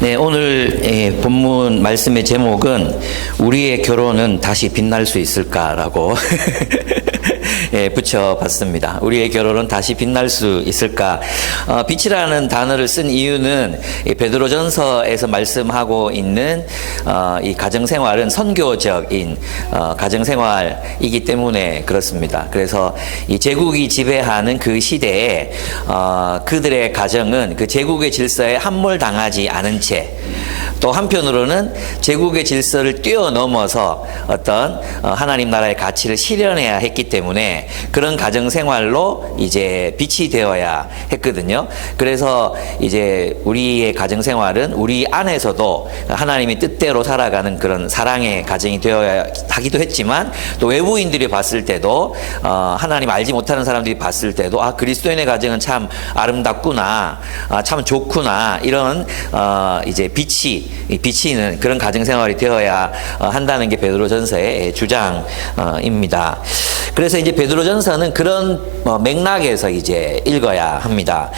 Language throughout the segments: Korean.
네, 오늘 본문 말씀의 제목은 우리의 결혼은 다시 빛날 수 있을까라고 붙여봤습니다. 우리의 결혼은 다시 빛날 수 있을까? 빛이라는 단어를 쓴 이유는 베드로전서에서 말씀하고 있는 이 가정생활은 선교적인 가정생활이기 때문에 그렇습니다. 그래서 이 제국이 지배하는 그 시대에 그들의 가정은 그 제국의 질서에 함몰당하지 않은 채 또 한편으로는 제국의 질서를 뛰어넘어서 어떤 하나님 나라의 가치를 실현해야 했기 때문에 그런 가정생활로 이제 빛이 되어야 했거든요. 그래서 이제 우리의 가정생활은 우리 안에서도 하나님의 뜻대로 살아가는 그런 사랑의 가정이 되어야 하기도 했지만 또 외부인들이 봤을 때도 하나님 알지 못하는 사람들이 봤을 때도 그리스도인의 가정은 참 아름답구나, 참 좋구나, 이런 이제 비치는 그런 가정생활이 되어야 한다는 게 베드로전서의 주장입니다. 그래서 이제 베드로전서는 그런 맥락에서 이제 읽어야 합니다.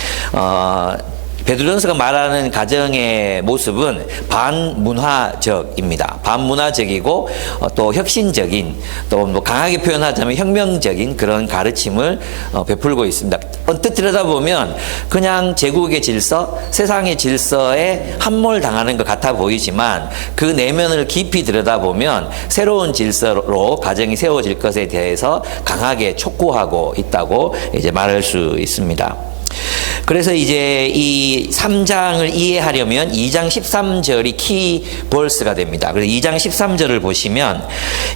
베드로전서가 말하는 가정의 모습은 반문화적입니다. 반문화적이고 또 혁신적인, 또 뭐 강하게 표현하자면 혁명적인 그런 가르침을 베풀고 있습니다. 언뜻 들여다보면 그냥 제국의 질서, 세상의 질서에 함몰당하는 것 같아 보이지만 그 내면을 깊이 들여다보면 새로운 질서로 가정이 세워질 것에 대해서 강하게 촉구하고 있다고 이제 말할 수 있습니다. 그래서 이제 이 3장을 이해하려면 2장 13절이 키버스가 됩니다. 그래서 2장 13절을 보시면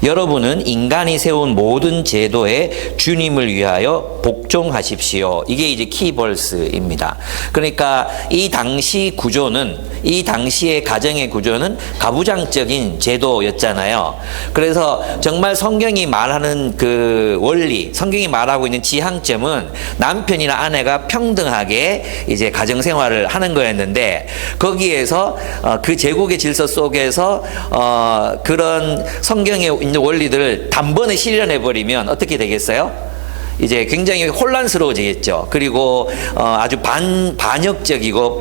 여러분은 인간이 세운 모든 제도에 주님을 위하여 복종하십시오. 이게 이제 키버스입니다. 그러니까 이 당시 구조는, 이 당시의 가정의 구조는 가부장적인 제도였잖아요. 그래서 정말 성경이 말하는 그 원리, 성경이 말하고 있는 지향점은 남편이나 아내가 평등하게 이제 가정 생활을 하는 거였는데 거기에서 그 제국의 질서 속에서 그런 성경에 있는 원리들을 단번에 실현해 버리면 어떻게 되겠어요? 이제 굉장히 혼란스러워지겠죠. 그리고 아주 반역적이고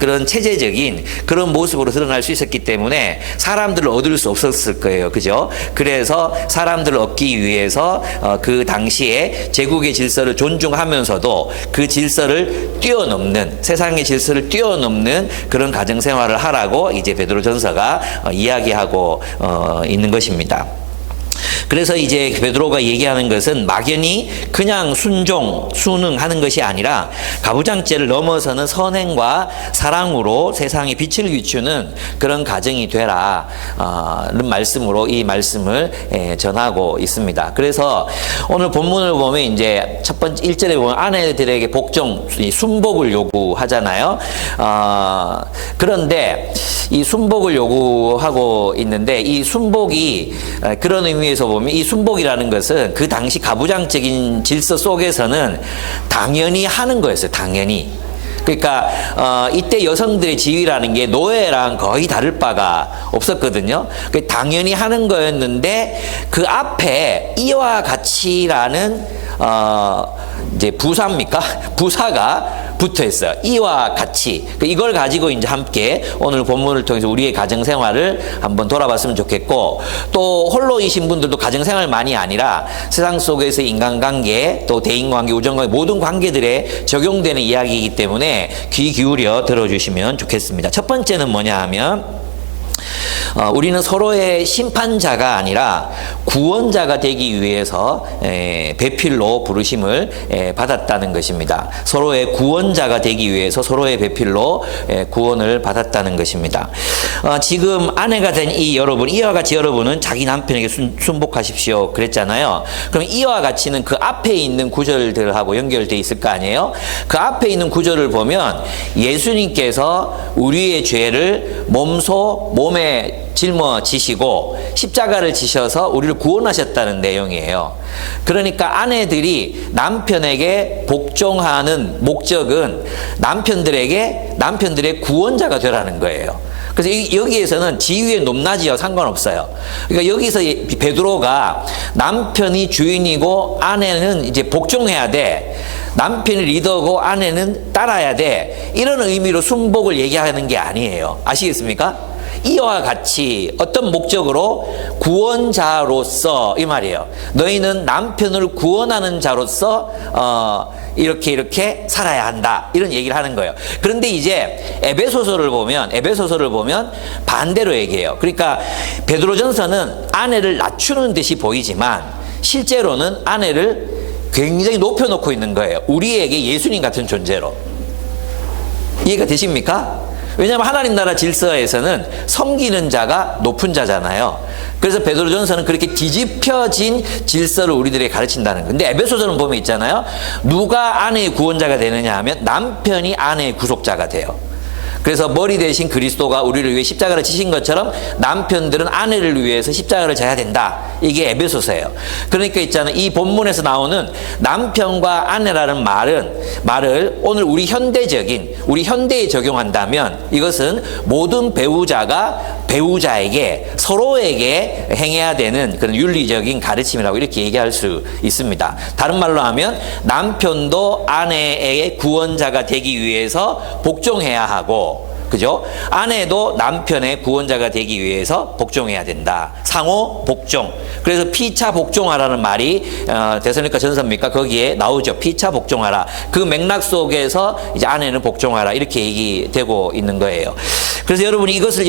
그런 체제적인 그런 모습으로 드러날 수 있었기 때문에 사람들을 얻을 수 없었을 거예요. 그죠? 그래서 사람들을 얻기 위해서 그 당시에 제국의 질서를 존중하면서도 그 질서를 뛰어넘는, 세상의 질서를 뛰어넘는 그런 가정생활을 하라고 이제 베드로전서가 이야기하고 있는 것입니다. 그래서 이제 베드로가 얘기하는 것은 막연히 그냥 순응하는 것이 아니라 가부장제를 넘어서는 선행과 사랑으로 세상에 빛을 비추는 그런 가정이 되라 는 말씀으로 이 말씀을 전하고 있습니다. 그래서 오늘 본문을 보면 이제 첫 번째 1절에 보면 아내들에게 복종, 순복을 요구하잖아요. 그런데 이 순복을 요구하고 있는데 이 순복이 그런 의미에서 보면 이 순복이라는 것은 그 당시 가부장적인 질서 속에서는 당연히 하는 거였어요. 당연히. 그러니까 이때 여성들의 지위라는 게 노예랑 거의 다를 바가 없었거든요. 당연히 하는 거였는데 그 앞에 이와 같이라는 이제 부사가 붙어 있어요. 이와 같이. 이걸 가지고 이제 함께 오늘 본문을 통해서 우리의 가정생활을 한번 돌아봤으면 좋겠고, 또 홀로이신 분들도 가정생활만이 아니라 세상 속에서 인간관계, 또 대인관계, 우정관계, 모든 관계들에 적용되는 이야기이기 때문에 귀 기울여 들어주시면 좋겠습니다. 첫 번째는 뭐냐 하면 우리는 서로의 심판자가 아니라 구원자가 되기 위해서 배필로 부르심을 받았다는 것입니다. 서로의 구원자가 되기 위해서 서로의 배필로 구원을 받았다는 것입니다. 지금 아내가 된 이 여러분, 이와 같이 여러분은 자기 남편에게 순복하십시오 그랬잖아요. 그럼 이와 같이는 그 앞에 있는 구절들하고 연결되어 있을 거 아니에요? 그 앞에 있는 구절을 보면 예수님께서 우리의 죄를 몸에 짊어지시고 십자가를 지셔서 우리를 구원하셨다는 내용이에요. 그러니까 아내들이 남편에게 복종하는 목적은 남편들의 구원자가 되라는 거예요. 그래서 여기에서는 지위의 높낮이와 상관없어요. 그러니까 여기서 베드로가 남편이 주인이고 아내는 이제 복종해야 돼. 남편이 리더고 아내는 따라야 돼. 이런 의미로 순복을 얘기하는 게 아니에요. 아시겠습니까? 이와 같이 어떤 목적으로 구원자로서 이 말이에요. 너희는 남편을 구원하는 자로서 이렇게 살아야 한다. 이런 얘기를 하는 거예요. 그런데 이제 에베소서를 보면 반대로 얘기해요. 그러니까 베드로전서는 아내를 낮추는 듯이 보이지만 실제로는 아내를 굉장히 높여놓고 있는 거예요. 우리에게 예수님 같은 존재로. 이해가 되십니까? 왜냐하면 하나님 나라 질서에서는 섬기는 자가 높은 자잖아요. 그래서 베드로전서는 그렇게 뒤집혀진 질서를 우리들에게 가르친다는 거예요. 근데 에베소서는 보면 있잖아요. 누가 아내의 구원자가 되느냐 하면 남편이 아내의 구속자가 돼요. 그래서 머리 대신 그리스도가 우리를 위해 십자가를 지신 것처럼 남편들은 아내를 위해서 십자가를 져야 된다. 이게 에베소서예요. 그러니까 있잖아요. 이 본문에서 나오는 남편과 아내라는 말을 오늘 우리 현대에 적용한다면 이것은 모든 배우자가 배우자에게 서로에게 행해야 되는 그런 윤리적인 가르침이라고 이렇게 얘기할 수 있습니다. 다른 말로 하면 남편도 아내의 구원자가 되기 위해서 복종해야 하고, 그죠? 아내도 남편의 구원자가 되기 위해서 복종해야 된다. 상호 복종. 그래서 피차 복종하라는 말이 데살로니가 전서입니까? 거기에 나오죠. 피차 복종하라. 그 맥락 속에서 이제 아내는 복종하라. 이렇게 얘기되고 있는 거예요. 그래서 여러분이 이것을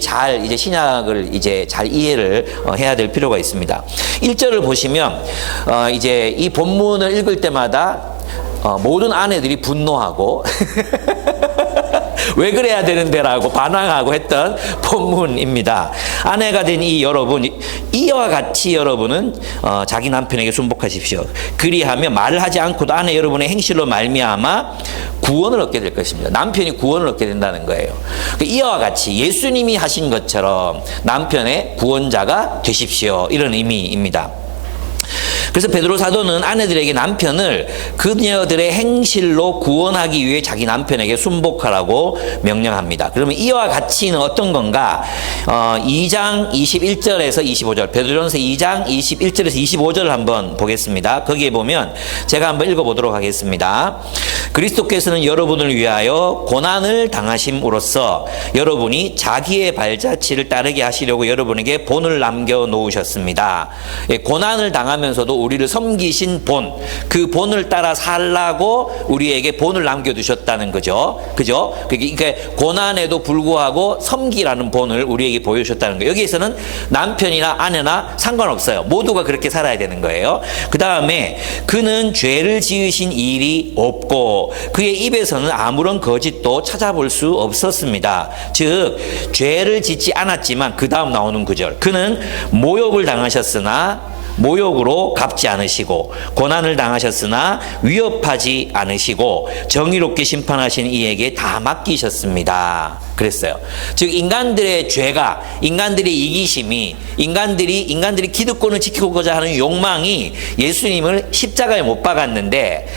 잘 이제 신약을 이제 잘 이해를 해야 될 필요가 있습니다. 1절을 보시면 이제 이 본문을 읽을 때마다 모든 아내들이 분노하고 왜 그래야 되는데라고 반항하고 했던 본문입니다. 아내가 된 이 여러분, 이와 같이 여러분은 자기 남편에게 순복하십시오. 그리하면 말을 하지 않고도 아내 여러분의 행실로 말미암아 구원을 얻게 될 것입니다. 남편이 구원을 얻게 된다는 거예요. 이와 같이 예수님이 하신 것처럼 남편의 구원자가 되십시오. 이런 의미입니다. 그래서 베드로 사도는 아내들에게 남편을 그녀들의 행실로 구원하기 위해 자기 남편에게 순복하라고 명령합니다. 그러면 이와 같이는 어떤 건가? 2장 21절에서 25절, 베드로전서 2장 21절에서 25절을 한번 보겠습니다. 거기에 보면 제가 한번 읽어보도록 하겠습니다. 그리스도께서는 여러분을 위하여 고난을 당하심으로써 여러분이 자기의 발자취를 따르게 하시려고 여러분에게 본을 남겨놓으셨습니다. 고난을 당하면서도 우리를 섬기신 본, 그 본을 따라 살라고 우리에게 본을 남겨두셨다는 거죠. 그죠? 그러니까 고난에도 불구하고 섬기라는 본을 우리에게 보여주셨다는 거예요. 여기에서는 남편이나 아내나 상관없어요. 모두가 그렇게 살아야 되는 거예요. 그 다음에 그는 죄를 지으신 일이 없고 그의 입에서는 아무런 거짓도 찾아볼 수 없었습니다. 즉 죄를 짓지 않았지만 그 다음 나오는 구절, 그는 모욕을 당하셨으나 모욕으로 갚지 않으시고 고난을 당하셨으나 위협하지 않으시고 정의롭게 심판하신 이에게 다 맡기셨습니다. 그랬어요. 즉 인간들의 죄가, 인간들의 이기심이, 인간들이 기득권을 지키고자 하는 욕망이 예수님을 십자가에 못 박았는데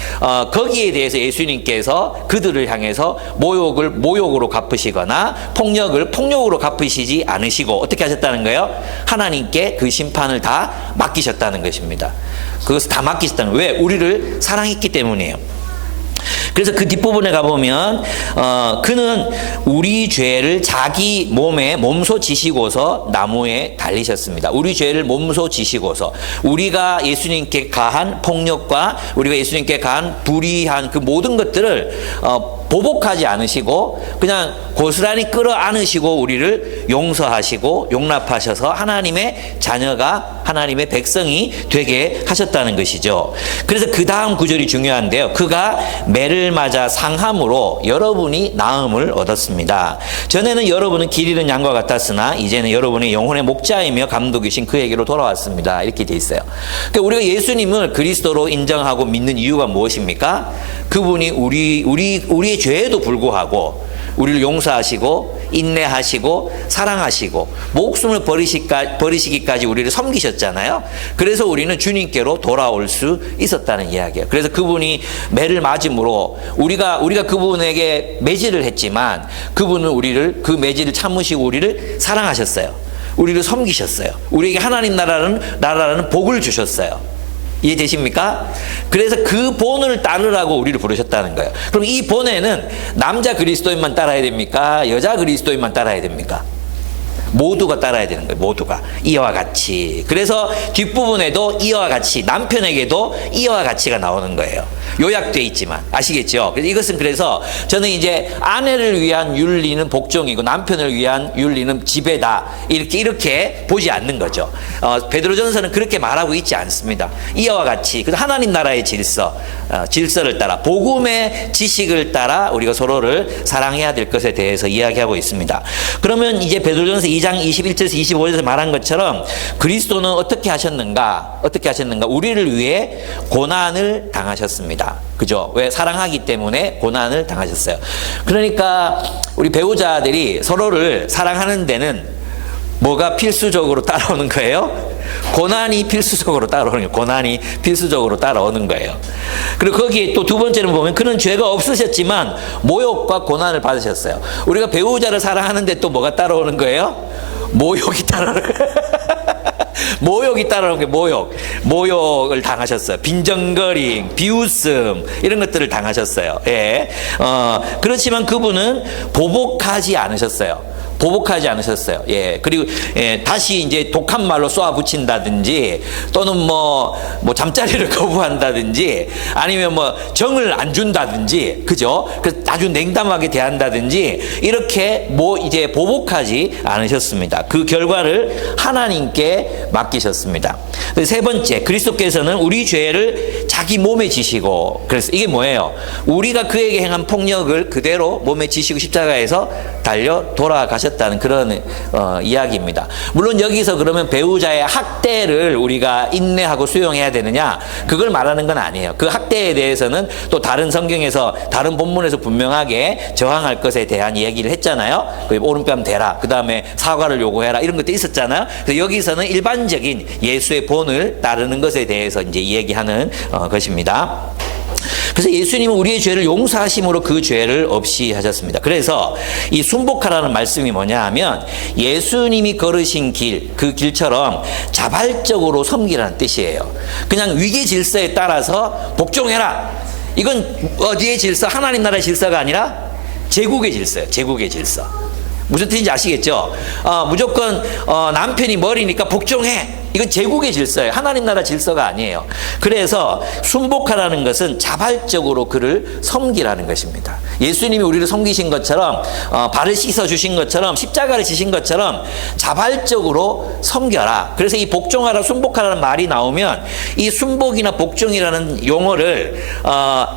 거기에 대해서 예수님께서 그들을 향해서 모욕을 모욕으로 갚으시거나 폭력을 폭력으로 갚으시지 않으시고 어떻게 하셨다는 거예요? 하나님께 그 심판을 다 맡기셨다는 것입니다. 그것을 다 맡기셨다는 거예요. 왜? 우리를 사랑했기 때문이에요. 그래서 그 뒷부분에 가보면 그는 우리 죄를 자기 몸에 몸소 지시고서 나무에 달리셨습니다. 우리 죄를 몸소 지시고서 우리가 예수님께 가한 폭력과 우리가 예수님께 가한 불의한 그 모든 것들을 보복하지 않으시고 그냥 고스란히 끌어안으시고 우리를 용서하시고 용납하셔서 하나님의 자녀가, 하나님의 백성이 되게 하셨다는 것이죠. 그래서 그 다음 구절이 중요한데요. 그가 매를 맞아 상함으로 여러분이 나음을 얻었습니다. 전에는 여러분은 길 잃은 양과 같았으나 이제는 여러분의 영혼의 목자이며 감독이신 그에게로 돌아왔습니다. 이렇게 돼 있어요. 그러니까 우리가 예수님을 그리스도로 인정하고 믿는 이유가 무엇입니까? 그분이 우리의 죄에도 불구하고 우리를 용서하시고 인내하시고 사랑하시고 목숨을 버리시기까지 우리를 섬기셨잖아요. 그래서 우리는 주님께로 돌아올 수 있었다는 이야기예요. 그래서 그분이 매를 맞음으로 우리가 그분에게 매질을 했지만 그분은 우리를 그 매질을 참으시고 우리를 사랑하셨어요. 우리를 섬기셨어요. 우리에게 하나님 나라라는 복을 주셨어요. 이해되십니까? 그래서 그 본을 따르라고 우리를 부르셨다는 거예요. 그럼 이 본에는 남자 그리스도인만 따라야 됩니까? 여자 그리스도인만 따라야 됩니까? 모두가 따라야 되는 거예요. 모두가 이와 같이. 그래서 뒷부분에도 이와 같이, 남편에게도 이와 같이가 나오는 거예요. 요약돼 있지만 아시겠죠? 그래서 저는 이제 아내를 위한 윤리는 복종이고 남편을 위한 윤리는 지배다 이렇게 보지 않는 거죠. 베드로전서는 그렇게 말하고 있지 않습니다. 이와 같이 하나님 나라의 질서를 따라 복음의 지식을 따라 우리가 서로를 사랑해야 될 것에 대해서 이야기하고 있습니다. 그러면 이제 베드로전서 2장 21절에서 25절에서 말한 것처럼 그리스도는 어떻게 하셨는가? 우리를 위해 고난을 당하셨습니다. 그죠? 왜? 사랑하기 때문에 고난을 당하셨어요. 그러니까 우리 배우자들이 서로를 사랑하는 데는 뭐가 필수적으로 따라오는 거예요? 고난이 필수적으로 따라오는 거예요. 고난이 필수적으로 따라오는 거예요. 그리고 거기에 또 두 번째는 보면 그는 죄가 없으셨지만 모욕과 고난을 받으셨어요. 우리가 배우자를 사랑하는데 또 뭐가 따라오는 거예요? 모욕이 따라오는 거예요. 모욕이 따라오는 게 모욕을 당하셨어요. 빈정거림, 비웃음 이런 것들을 당하셨어요. 예. 그렇지만 그분은 보복하지 않으셨어요. 예. 그리고 다시 이제 독한 말로 쏘아 붙인다든지 또는 뭐 잠자리를 거부한다든지 아니면 뭐 정을 안 준다든지 그죠? 그래서 아주 냉담하게 대한다든지 이렇게 이제 보복하지 않으셨습니다. 그 결과를 하나님께 맡기셨습니다. 세 번째, 그리스도께서는 우리 죄를 자기 몸에 지시고 그래서 이게 뭐예요? 우리가 그에게 행한 폭력을 그대로 몸에 지시고 십자가에서 달려 돌아가셨다는 그런 이야기입니다. 물론 여기서 그러면 배우자의 학대를 우리가 인내하고 수용해야 되느냐 그걸 말하는 건 아니에요. 그 학대에 대해서는 또 다른 성경에서 다른 본문에서 분명하게 저항할 것에 대한 얘기를 했잖아요. 오른뺨 대라, 그 다음에 사과를 요구해라 이런 것도 있었잖아요. 그래서 여기서는 일반적인 예수의 본을 따르는 것에 대해서 이제 얘기하는 것입니다. 그래서 예수님은 우리의 죄를 용서하심으로 그 죄를 없이 하셨습니다. 그래서 이 순복하라는 말씀이 뭐냐 하면 예수님이 걸으신 길, 그 길처럼 자발적으로 섬기라는 뜻이에요. 그냥 위계 질서에 따라서 복종해라. 이건 어디의 질서? 하나님 나라의 질서가 아니라 제국의 질서예요. 제국의 질서. 무슨 뜻인지 아시겠죠? 무조건 남편이 머리니까 복종해. 이건 제국의 질서예요. 하나님 나라 질서가 아니에요. 그래서 순복하라는 것은 자발적으로 그를 섬기라는 것입니다. 예수님이 우리를 섬기신 것처럼 발을 씻어 주신 것처럼 십자가를 지신 것처럼 자발적으로 섬겨라. 그래서 이 복종하라, 순복하라는 말이 나오면 이 순복이나 복종이라는 용어를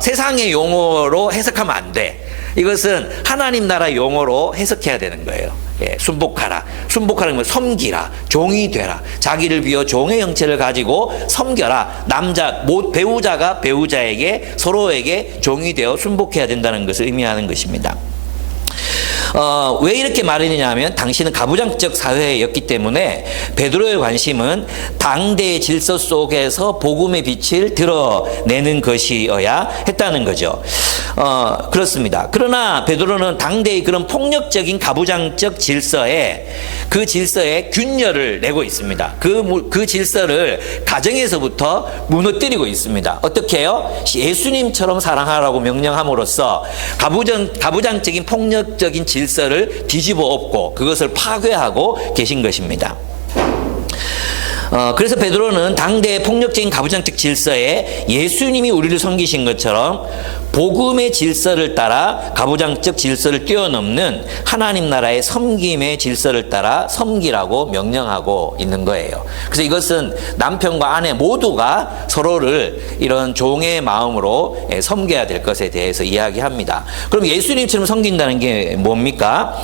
세상의 용어로 해석하면 안 돼. 이것은 하나님 나라 용어로 해석해야 되는 거예요. 예, 순복하라. 순복하는 건 섬기라. 종이 되라. 자기를 비워 종의 형체를 가지고 섬겨라. 배우자가 배우자에게 서로에게 종이 되어 순복해야 된다는 것을 의미하는 것입니다. 왜 이렇게 말했느냐 하면 당신은 가부장적 사회였기 때문에 베드로의 관심은 당대의 질서 속에서 복음의 빛을 드러내는 것이어야 했다는 거죠. 그렇습니다. 그러나 베드로는 당대의 그런 폭력적인 가부장적 질서에 그 질서에 균열을 내고 있습니다. 그 질서를 가정에서부터 무너뜨리고 있습니다. 어떻게 해요? 예수님처럼 사랑하라고 명령함으로써 가부장적인 폭력적인 질서를 뒤집어 엎고 그것을 파괴하고 계신 것입니다. 그래서 베드로는 당대의 폭력적인 가부장적 질서에 예수님이 우리를 섬기신 것처럼 복음의 질서를 따라 가부장적 질서를 뛰어넘는 하나님 나라의 섬김의 질서를 따라 섬기라고 명령하고 있는 거예요. 그래서 이것은 남편과 아내 모두가 서로를 이런 종의 마음으로 섬겨야 될 것에 대해서 이야기합니다. 그럼 예수님처럼 섬긴다는 게 뭡니까?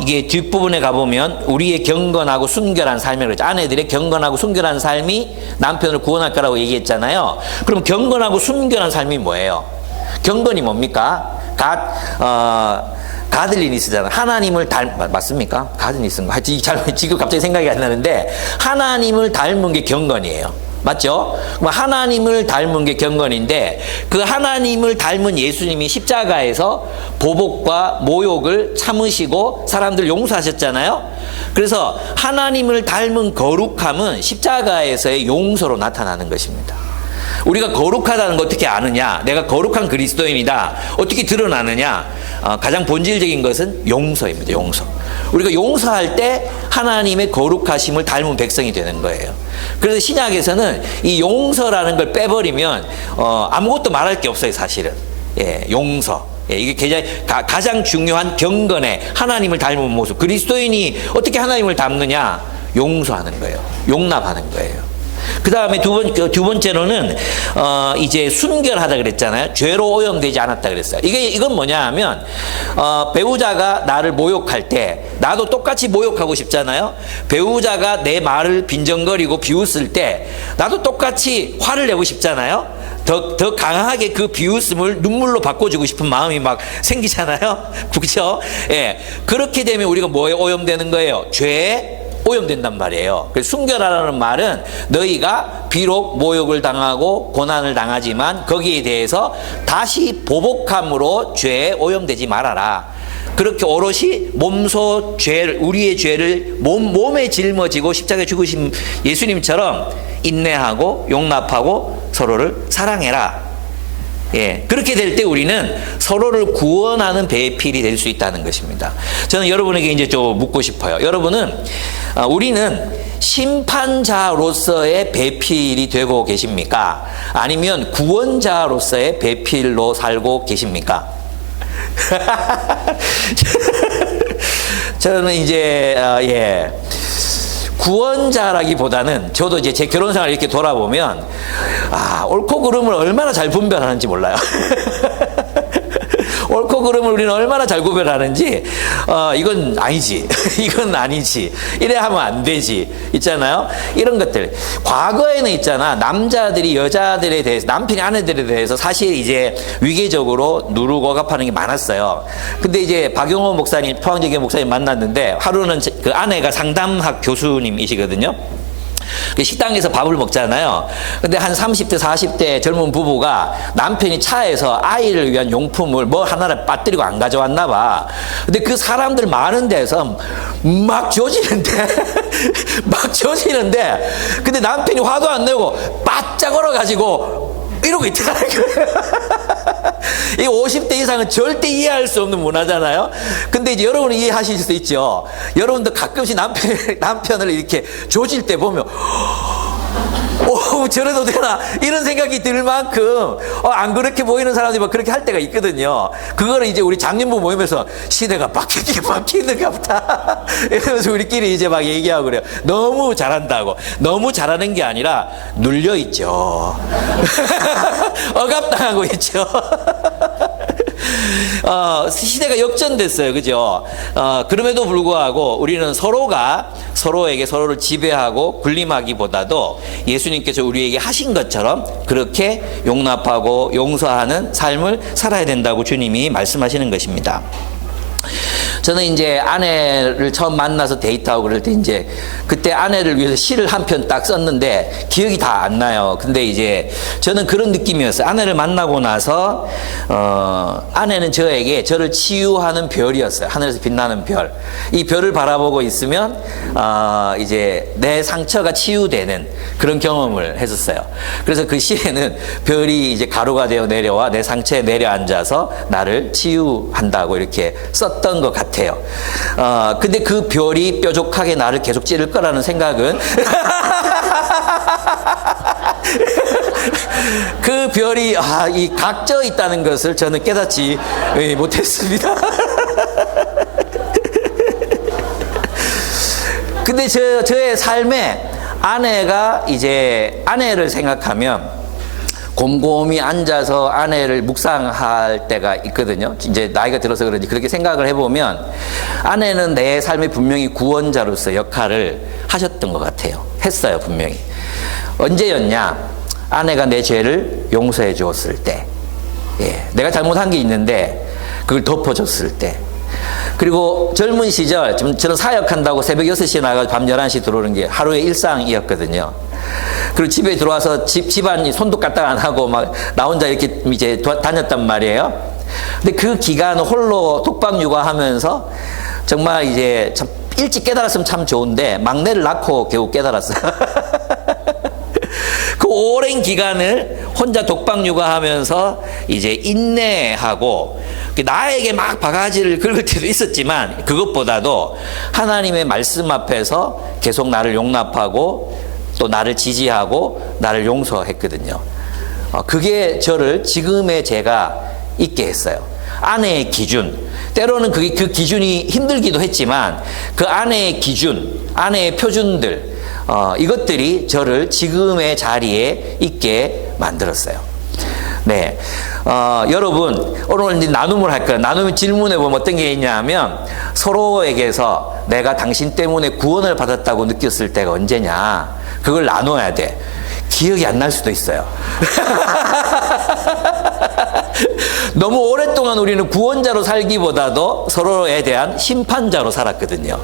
이게 뒷부분에 가보면 우리의 경건하고 순결한 삶이라고 했죠. 아내들의 경건하고 순결한 삶이 남편을 구원할 거라고 얘기했잖아요. 그럼 경건하고 순결한 삶이 뭐예요? 경건이 뭡니까? 가들리니스잖아. 하나님을 맞습니까? 가들리니스인가? 하여튼 지금 갑자기 생각이 안 나는데, 하나님을 닮은 게 경건이에요. 맞죠? 하나님을 닮은 게 경건인데, 그 하나님을 닮은 예수님이 십자가에서 보복과 모욕을 참으시고 사람들 용서하셨잖아요. 그래서 하나님을 닮은 거룩함은 십자가에서의 용서로 나타나는 것입니다. 우리가 거룩하다는 거 어떻게 아느냐? 내가 거룩한 그리스도인이다. 어떻게 드러나느냐? 가장 본질적인 것은 용서입니다. 용서. 우리가 용서할 때 하나님의 거룩하심을 닮은 백성이 되는 거예요. 그래서 신약에서는 이 용서라는 걸 빼버리면 아무것도 말할 게 없어요, 사실은. 예, 용서. 예, 이게 가장 중요한 경건의 하나님을 닮은 모습. 그리스도인이 어떻게 하나님을 닮느냐? 용서하는 거예요. 용납하는 거예요. 그 다음에 두 번째로는, 이제 순결하다 그랬잖아요. 죄로 오염되지 않았다 그랬어요. 이건 뭐냐 하면, 배우자가 나를 모욕할 때, 나도 똑같이 모욕하고 싶잖아요. 배우자가 내 말을 빈정거리고 비웃을 때, 나도 똑같이 화를 내고 싶잖아요. 더 강하게 그 비웃음을 눈물로 바꿔주고 싶은 마음이 막 생기잖아요. 그렇죠? 예. 그렇게 되면 우리가 뭐에 오염되는 거예요? 죄에 오염된단 말이에요. 그래서 순결하라는 말은 너희가 비록 모욕을 당하고 고난을 당하지만 거기에 대해서 다시 보복함으로 죄에 오염되지 말아라. 그렇게 오롯이 몸소 죄를, 우리의 죄를 몸에 짊어지고 십자가에 죽으신 예수님처럼 인내하고 용납하고 서로를 사랑해라. 예, 그렇게 될 때 우리는 서로를 구원하는 배필이 될 수 있다는 것입니다. 저는 여러분에게 이제 좀 묻고 싶어요. 우리는 심판자로서의 배필이 되고 계십니까? 아니면 구원자로서의 배필로 살고 계십니까? 저는 이제 구원자라기보다는 저도 이제 제 결혼 생활을 이렇게 돌아보면 옳고 그름을 얼마나 잘 분별하는지 몰라요. 옳고 그름을 우리는 얼마나 잘 구별하는지, 이건 아니지, 이건 아니지, 이래 하면 안 되지, 있잖아요. 이런 것들. 과거에는 있잖아, 남자들이 여자들에 대해서, 남편이 아내들에 대해서 사실 이제 위계적으로 누르고 억압하는 게 많았어요. 근데 이제 박용호 목사님, 포항제교 목사님 만났는데, 하루는 그 아내가 상담학 교수님이시거든요. 식당에서 밥을 먹잖아요. 근데 한 30대, 40대 젊은 부부가 남편이 차에서 아이를 위한 용품을 뭐 하나를 빠뜨리고 안 가져왔나 봐. 근데 그 사람들 많은 데서 막 조지는데, 근데 남편이 화도 안 내고 바짝 얼어가지고 이러고 있더라는 거예요. 이 50대 이상은 절대 이해할 수 없는 문화잖아요. 근데 이제 여러분은 이해하실 수 있죠. 여러분도 가끔씩 남편을 이렇게 조질 때 보면, 저래도 되나? 이런 생각이 들 만큼, 안 그렇게 보이는 사람들이 막 그렇게 할 때가 있거든요. 그거를 이제 우리 장년부 모임에서 시대가 바뀌는가 보다. 이러면서 우리끼리 이제 막 얘기하고 그래요. 너무 잘한다고. 너무 잘하는 게 아니라 눌려있죠. 억압당하고 있죠. 시대가 역전됐어요. 그죠? 그럼에도 불구하고 우리는 서로에게 서로를 지배하고 군림하기보다도 예수님께서 우리에게 하신 것처럼 그렇게 용납하고 용서하는 삶을 살아야 된다고 주님이 말씀하시는 것입니다. 저는 이제 아내를 처음 만나서 데이트하고 그럴 때 이제 그때 아내를 위해서 시를 한 편 딱 썼는데 기억이 다 안 나요. 근데 이제 저는 그런 느낌이었어요. 아내를 만나고 나서 아내는 저를 치유하는 별이었어요. 하늘에서 빛나는 별. 이 별을 바라보고 있으면 이제 내 상처가 치유되는 그런 경험을 했었어요. 그래서 그 시에는 별이 이제 가루가 되어 내려와 내 상처에 내려앉아서 나를 치유한다고 이렇게 썼던 것 같아요. 근데 그 별이 뾰족하게 나를 계속 찌를 거라는 생각은 그 별이 이 각져 있다는 것을 저는 깨닫지 못했습니다. 근데 저의 삶에 아내를 생각하면 곰곰이 앉아서 아내를 묵상할 때가 있거든요. 이제 나이가 들어서 그런지 그렇게 생각을 해보면 아내는 내 삶에 분명히 구원자로서 역할을 하셨던 것 같아요. 했어요, 분명히. 언제였냐? 아내가 내 죄를 용서해 주었을 때, 내가 잘못한 게 있는데 그걸 덮어줬을 때, 그리고 젊은 시절 저는 사역한다고 새벽 6시에 나가서 밤 11시 들어오는 게 하루의 일상이었거든요. 그리고 집에 들어와서 집안 손도 까딱 안 하고 막 나 혼자 이렇게 이제 다녔단 말이에요. 근데 그 기간 홀로 독박 육아하면서 정말 이제 참 일찍 깨달았으면 참 좋은데 막내를 낳고 겨우 깨달았어요. 그 오랜 기간을 혼자 독박 육아하면서 이제 인내하고 나에게 막 바가지를 긁을 때도 있었지만 그것보다도 하나님의 말씀 앞에서 계속 나를 용납하고 또 나를 지지하고 나를 용서했거든요. 그게 저를 지금의 제가 있게 했어요. 아내의 기준, 때로는 그 기준이 힘들기도 했지만 그 아내의 기준, 아내의 표준들, 이것들이 저를 지금의 자리에 있게 만들었어요. 네. 여러분, 오늘 이제 나눔을 할 거예요. 나눔 질문에 보면 어떤 게 있냐면, 서로에게서 내가 당신 때문에 구원을 받았다고 느꼈을 때가 언제냐. 그걸 나눠야 돼. 기억이 안 날 수도 있어요. 너무 오랫동안 우리는 구원자로 살기보다도 서로에 대한 심판자로 살았거든요.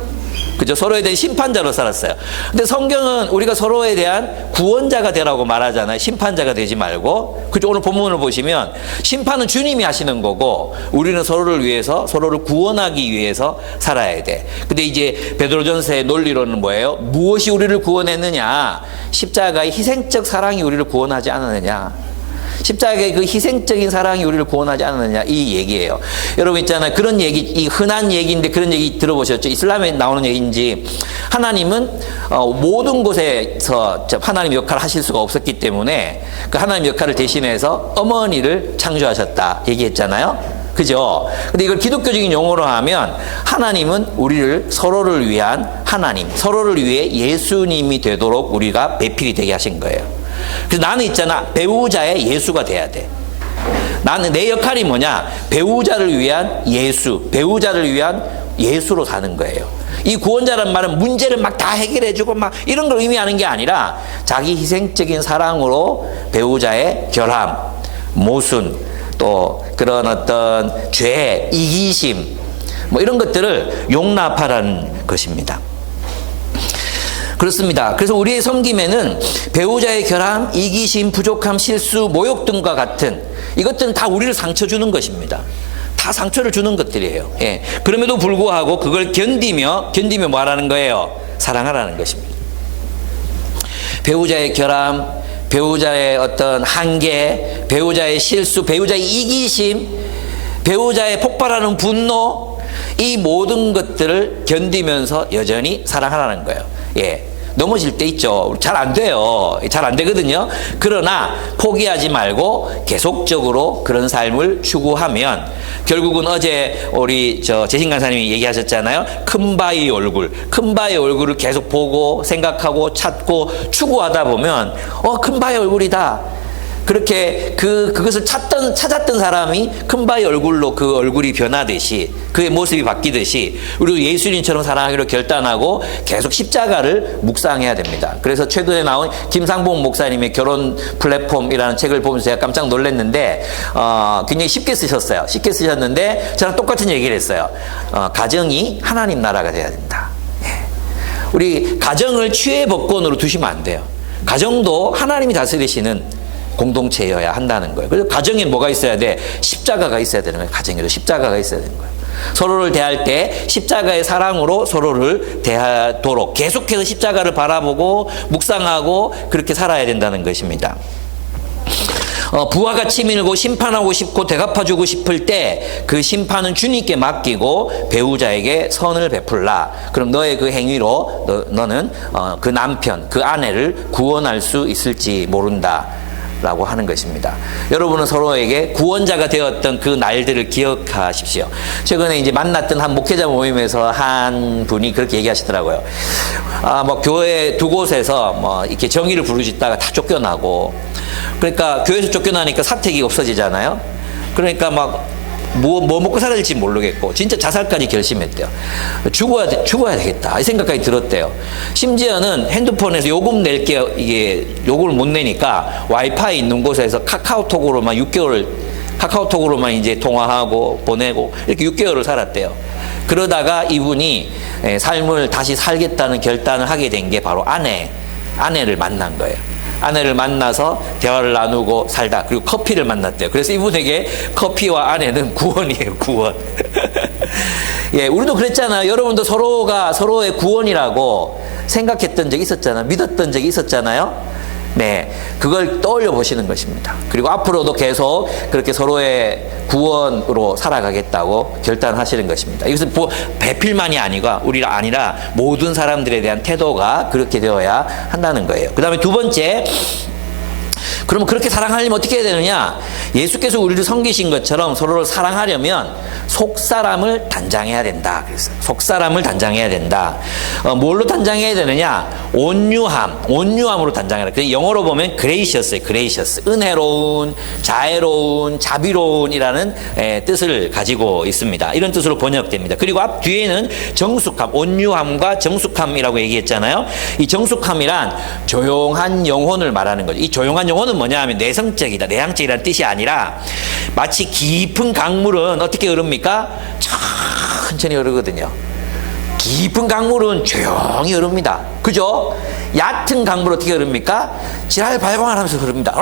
그죠? 서로에 대한 심판자로 살았어요. 근데 성경은 우리가 서로에 대한 구원자가 되라고 말하잖아요. 심판자가 되지 말고. 그죠? 오늘 본문을 보시면 심판은 주님이 하시는 거고 우리는 서로를 위해서, 서로를 구원하기 위해서 살아야 돼. 근데 이제 베드로전서의 논리로는 뭐예요? 무엇이 우리를 구원했느냐? 십자가의 희생적 사랑이 우리를 구원하지 않았느냐? 십자가의 그 희생적인 사랑이 우리를 구원하지 않았느냐, 이 얘기예요. 여러분 있잖아요. 그런 얘기, 이 흔한 얘기인데 그런 얘기 들어보셨죠? 이슬람에 나오는 얘기인지, 하나님은 모든 곳에서 하나님 역할을 하실 수가 없었기 때문에 그 하나님 역할을 대신해서 어머니를 창조하셨다 얘기했잖아요. 그죠? 근데 이걸 기독교적인 용어로 하면 하나님은 우리를 서로를 위한 하나님, 서로를 위해 예수님이 되도록 우리가 배필이 되게 하신 거예요. 그래서 나는 있잖아, 배우자의 예수가 돼야 돼. 나는 내 역할이 뭐냐? 배우자를 위한 예수, 배우자를 위한 예수로 사는 거예요. 이 구원자란 말은 문제를 막 다 해결해주고 막 이런 걸 의미하는 게 아니라 자기 희생적인 사랑으로 배우자의 결함, 모순, 또 그런 어떤 죄, 이기심, 뭐 이런 것들을 용납하라는 것입니다. 그렇습니다. 그래서 우리의 섬김에는 배우자의 결함, 이기심, 부족함, 실수, 모욕 등과 같은 이것들은 다 우리를 상처 주는 것입니다. 다 상처를 주는 것들이에요. 예. 그럼에도 불구하고 그걸 견디며 뭐 하라는 거예요? 사랑하라는 것입니다. 배우자의 결함, 배우자의 어떤 한계, 배우자의 실수, 배우자의 이기심, 배우자의 폭발하는 분노, 이 모든 것들을 견디면서 여전히 사랑하라는 거예요. 예. 넘어질 때 있죠. 잘 안 돼요. 잘 안 되거든요. 그러나 포기하지 말고 계속적으로 그런 삶을 추구하면 결국은 어제 우리 재신 강사님이 얘기하셨잖아요. 큰 바위 얼굴. 큰 바위 얼굴을 계속 보고 생각하고 찾고 추구하다 보면 큰 바위 얼굴이다. 그렇게 그것을 찾았던 사람이 큰 바위 얼굴로 그 얼굴이 변하듯이 그의 모습이 바뀌듯이 우리도 예수님처럼 사랑하기로 결단하고 계속 십자가를 묵상해야 됩니다. 그래서 최근에 나온 김상봉 목사님의 결혼 플랫폼이라는 책을 보면서 제가 깜짝 놀랐는데 굉장히 쉽게 쓰셨어요. 쉽게 쓰셨는데 저랑 똑같은 얘기를 했어요. 가정이 하나님 나라가 돼야 된다. 우리 가정을 취해 법권으로 두시면 안 돼요. 가정도 하나님이 다스리시는 공동체여야 한다는 거예요. 그래서 가정에 뭐가 있어야 돼? 십자가가 있어야 되는 거예요. 가정에도 십자가가 있어야 되는 거예요. 서로를 대할 때 십자가의 사랑으로 서로를 대하도록 계속해서 십자가를 바라보고 묵상하고 그렇게 살아야 된다는 것입니다. 부하가 치밀고 심판하고 싶고 대갚아주고 싶을 때 그 심판은 주님께 맡기고 배우자에게 선을 베풀라. 그럼 너의 그 행위로 너는 그 남편, 그 아내를 구원할 수 있을지 모른다. 라고 하는 것입니다. 여러분은 서로에게 구원자가 되었던 그 날들을 기억하십시오. 최근에 이제 만났던 한 목회자 모임에서 한 분이 그렇게 얘기하시더라고요. 뭐 교회 두 곳에서 뭐 이렇게 정의를 부르짖다가 다 쫓겨나고, 그러니까 교회에서 쫓겨나니까 사택이 없어지잖아요. 그러니까 막 뭐 먹고 살아야 될지 모르겠고 진짜 자살까지 결심했대요. 죽어야 되겠다 이 생각까지 들었대요. 심지어는 핸드폰에서 요금 낼게 이게 요금을 못 내니까 와이파이 있는 곳에서 카카오톡으로만 6개월 카카오톡으로만 이제 통화하고 보내고 이렇게 6개월을 살았대요. 그러다가 이분이 삶을 다시 살겠다는 결단을 하게 된 게 바로 아내를 만난 거예요. 아내를 만나서 대화를 나누고 살다. 그리고 커피를 만났대요. 그래서 이분에게 커피와 아내는 구원이에요, 구원. 예, 우리도 그랬잖아요. 여러분도 서로가 서로의 구원이라고 생각했던 적이 있었잖아요. 믿었던 적이 있었잖아요. 네, 그걸 떠올려 보시는 것입니다. 그리고 앞으로도 계속 그렇게 서로의 구원으로 살아가겠다고 결단하시는 것입니다. 이것은 배필만이 아니라 모든 사람들에 대한 태도가 그렇게 되어야 한다는 거예요. 그 다음에 두 번째, 그러면 그렇게 사랑하려면 어떻게 해야 되느냐? 예수께서 우리를 섬기신 것처럼 서로를 사랑하려면 속사람을 단장해야 된다. 그랬어요. 속사람을 단장해야 된다. 뭘로 단장해야 되느냐? 온유함으로 단장해라. 영어로 보면 gracious, 은혜로운, 자애로운, 자비로운이라는 뜻을 가지고 있습니다. 이런 뜻으로 번역됩니다. 그리고 앞 뒤에는 정숙함, 온유함과 정숙함이라고 얘기했잖아요. 이 정숙함이란 조용한 영혼을 말하는 거죠. 이 조용한 영혼은 뭐냐 하면 내성적이다, 내향적이라는 뜻이 아니라 마치 깊은 강물은 어떻게 흐릅니까? 천천히 흐르거든요. 깊은 강물은 조용히 흐릅니다. 그죠? 얕은 강물 어떻게 흐릅니까? 지랄발광을 하면서 흐릅니다.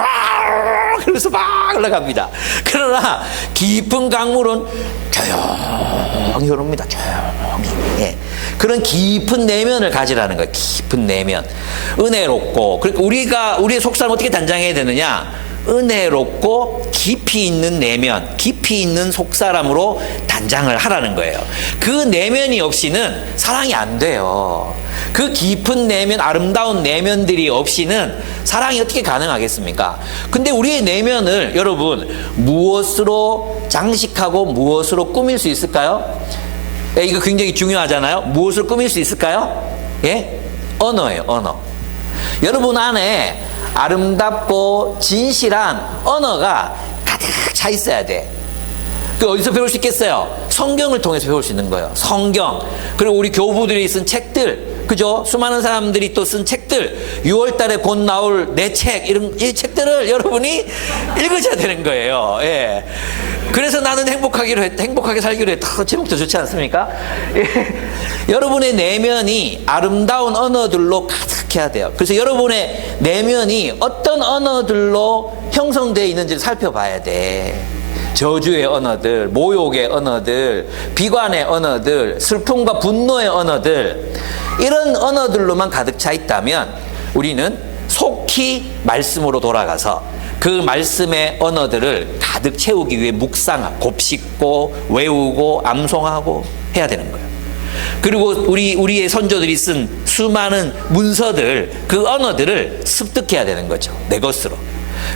그러면서 막 흘러갑니다. 그러나 깊은 강물은 조용히 흐릅니다. 조용히. 예. 그런 깊은 내면을 가지라는 거예요. 깊은 내면. 은혜롭고. 그러니까 우리의 속사람 어떻게 단장해야 되느냐? 은혜롭고 깊이 있는 내면, 깊이 있는 속사람으로 단장을 하라는 거예요. 그 내면이 없이는 사랑이 안 돼요. 그 깊은 내면, 아름다운 내면들이 없이는 사랑이 어떻게 가능하겠습니까? 근데 우리의 내면을 여러분 무엇으로 장식하고 무엇으로 꾸밀 수 있을까요? 이거 굉장히 중요하잖아요. 무엇으로 꾸밀 수 있을까요? 예? 언어예요, 언어. 여러분 안에 아름답고 진실한 언어가 가득 차 있어야 돼. 그 어디서 배울 수 있겠어요? 성경을 통해서 배울 수 있는 거예요. 성경. 그리고 우리 교부들이 쓴 책들, 그죠? 수많은 사람들이 또 쓴 책들, 6월 달에 곧 나올 내 책, 이 책들을 여러분이 읽으셔야 되는 거예요. 예. 그래서 나는 행복하게 살기로 했다. 제목도 좋지 않습니까? 예. 여러분의 내면이 아름다운 언어들로 가득해야 돼요. 그래서 여러분의 내면이 어떤 언어들로 형성되어 있는지를 살펴봐야 돼. 저주의 언어들, 모욕의 언어들, 비관의 언어들, 슬픔과 분노의 언어들, 이런 언어들로만 가득 차 있다면 우리는 속히 말씀으로 돌아가서 그 말씀의 언어들을 가득 채우기 위해 묵상하고 곱씹고 외우고 암송하고 해야 되는 거예요. 그리고 우리의 선조들이 쓴 수많은 문서들, 그 언어들을 습득해야 되는 거죠. 내 것으로.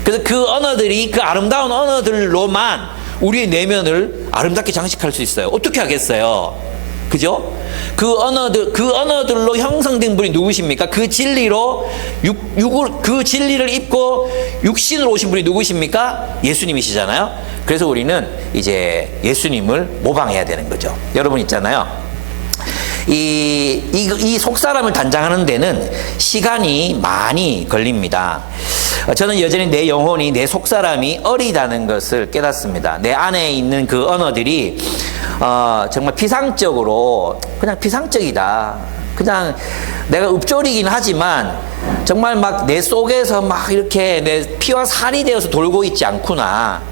그래서 그 언어들이, 그 아름다운 언어들로만 우리의 내면을 아름답게 장식할 수 있어요. 어떻게 하겠어요? 그죠? 그 언어들로 형성된 분이 누구십니까? 그 진리로 그 진리를 입고 육신으로 오신 분이 누구십니까? 예수님이시잖아요. 그래서 우리는 이제 예수님을 모방해야 되는 거죠. 여러분 있잖아요. 이 속사람을 단장하는 데는 시간이 많이 걸립니다. 저는 여전히 내 영혼이, 내 속사람이 어리다는 것을 깨닫습니다. 내 안에 있는 그 언어들이 정말 피상적으로 그냥 피상적이다. 그냥 내가 읊조리긴 하지만 정말 막 내 속에서 막 이렇게 내 피와 살이 되어서 돌고 있지 않구나.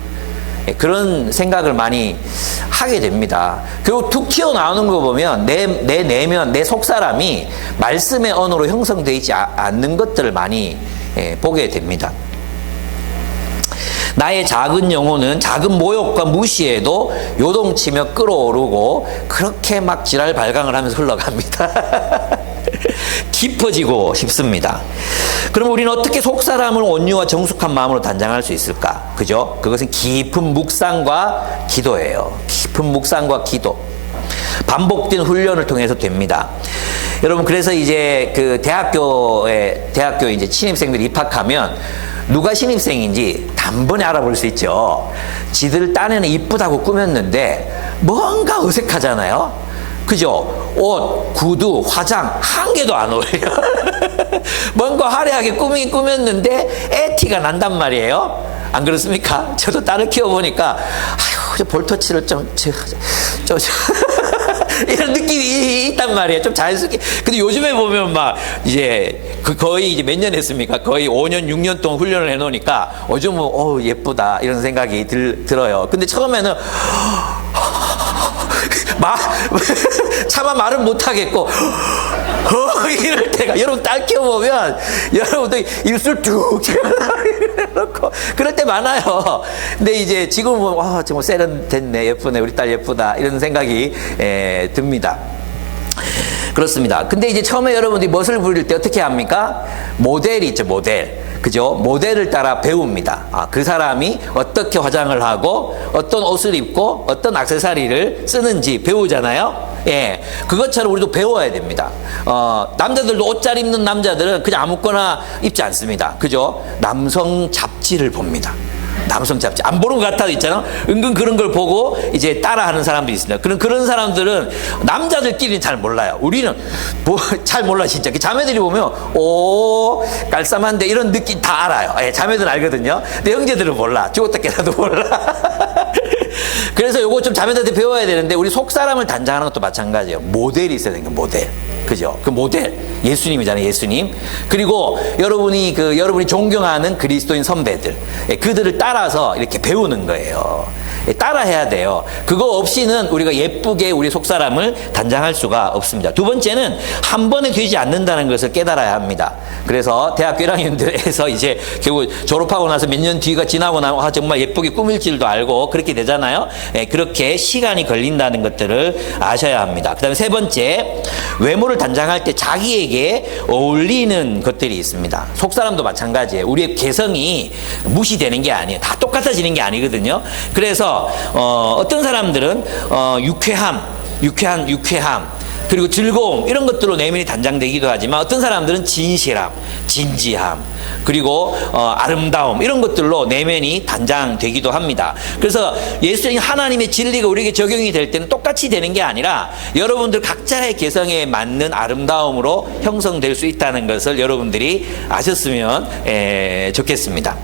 그런 생각을 많이 하게 됩니다. 그리고 툭 튀어나오는 거 보면 내 내면, 내 속사람이 말씀의 언어로 형성되어 있지 않는 것들을 많이 보게 됩니다. 나의 작은 영혼은 작은 모욕과 무시에도 요동치며 끌어오르고 그렇게 막 지랄발광을 하면서 흘러갑니다. 깊어지고 싶습니다. 그럼 우리는 어떻게 속사람을 온유와 정숙한 마음으로 단장할 수 있을까? 그죠? 그것은 깊은 묵상과 기도예요. 깊은 묵상과 기도. 반복된 훈련을 통해서 됩니다. 여러분, 그래서 이제 그 대학교에 이제 신입생들이 입학하면 누가 신입생인지 단번에 알아볼 수 있죠. 지들 딴에는 이쁘다고 꾸몄는데 뭔가 어색하잖아요. 그죠? 옷, 구두, 화장 한 개도 안 어울려. 뭔가 화려하게 꾸미긴 꾸몄는데 애티가 난단 말이에요. 안 그렇습니까? 저도 딸을 키워보니까 아휴, 볼터치를 이런 느낌이 있단 말이에요. 좀 자연스럽게. 근데 요즘에 보면 막 이제 거의 이제 몇 년 했습니까? 거의 5년, 6년 동안 훈련을 해놓으니까 요즘은 예쁘다 이런 생각이 들어요. 근데 처음에는 차마 말은 못하겠고 이럴 때가 여러분 딸 키워보면 여러분도 입술 쭉 놓고 그럴 때 많아요. 근데 이제 지금은 정말 세련됐네, 예쁘네, 우리 딸 예쁘다 이런 생각이 듭니다. 그렇습니다. 근데 이제 처음에 여러분들이 멋을 부릴 때 어떻게 합니까? 모델이 있죠, 모델. 그죠? 모델을 따라 배웁니다. 그 사람이 어떻게 화장을 하고 어떤 옷을 입고 어떤 액세서리를 쓰는지 배우잖아요. 예, 그것처럼 우리도 배워야 됩니다. 남자들도 옷 잘 입는 남자들은 그냥 아무거나 입지 않습니다. 그죠? 남성 잡지를 봅니다. 남성 잡지 안 보는 것 같아도 있잖아. 은근 그런 걸 보고 이제 따라하는 사람도 있습니다. 그런 사람들은 남자들끼리는 잘 몰라요. 우리는 잘 몰라 진짜. 자매들이 보면 깔쌈한데 이런 느낌 다 알아요. 예, 자매들은 알거든요. 근데 형제들은 몰라. 죽었다 깨나도 몰라. 그래서 요거 좀 자매들한테 배워야 되는데 우리 속 사람을 단장하는 것도 마찬가지예요. 모델이 있어야 되는 거 모델. 그죠? 그 모델 예수님이잖아요, 예수님. 그리고 여러분이 존경하는 그리스도인 선배들, 그들을 따라서 이렇게 배우는 거예요. 따라해야 돼요. 그거 없이는 우리가 예쁘게 우리 속사람을 단장할 수가 없습니다. 두 번째는 한 번에 되지 않는다는 것을 깨달아야 합니다. 그래서 대학교 1학년들에서 이제 결국 졸업하고 나서 몇 년 뒤가 지나고 나면 정말 예쁘게 꾸밀 줄도 알고 그렇게 되잖아요. 그렇게 시간이 걸린다는 것들을 아셔야 합니다. 그 다음에 세 번째, 외모를 단장할 때 자기에게 어울리는 것들이 있습니다. 속사람도 마찬가지예요. 우리의 개성이 무시되는 게 아니에요. 다 똑같아지는 게 아니거든요. 그래서 어떤 사람들은 유쾌함 그리고 즐거움 이런 것들로 내면이 단장되기도 하지만 어떤 사람들은 진실함, 진지함 그리고 아름다움 이런 것들로 내면이 단장되기도 합니다. 그래서 예수님 하나님의 진리가 우리에게 적용이 될 때는 똑같이 되는 게 아니라 여러분들 각자의 개성에 맞는 아름다움으로 형성될 수 있다는 것을 여러분들이 아셨으면 좋겠습니다.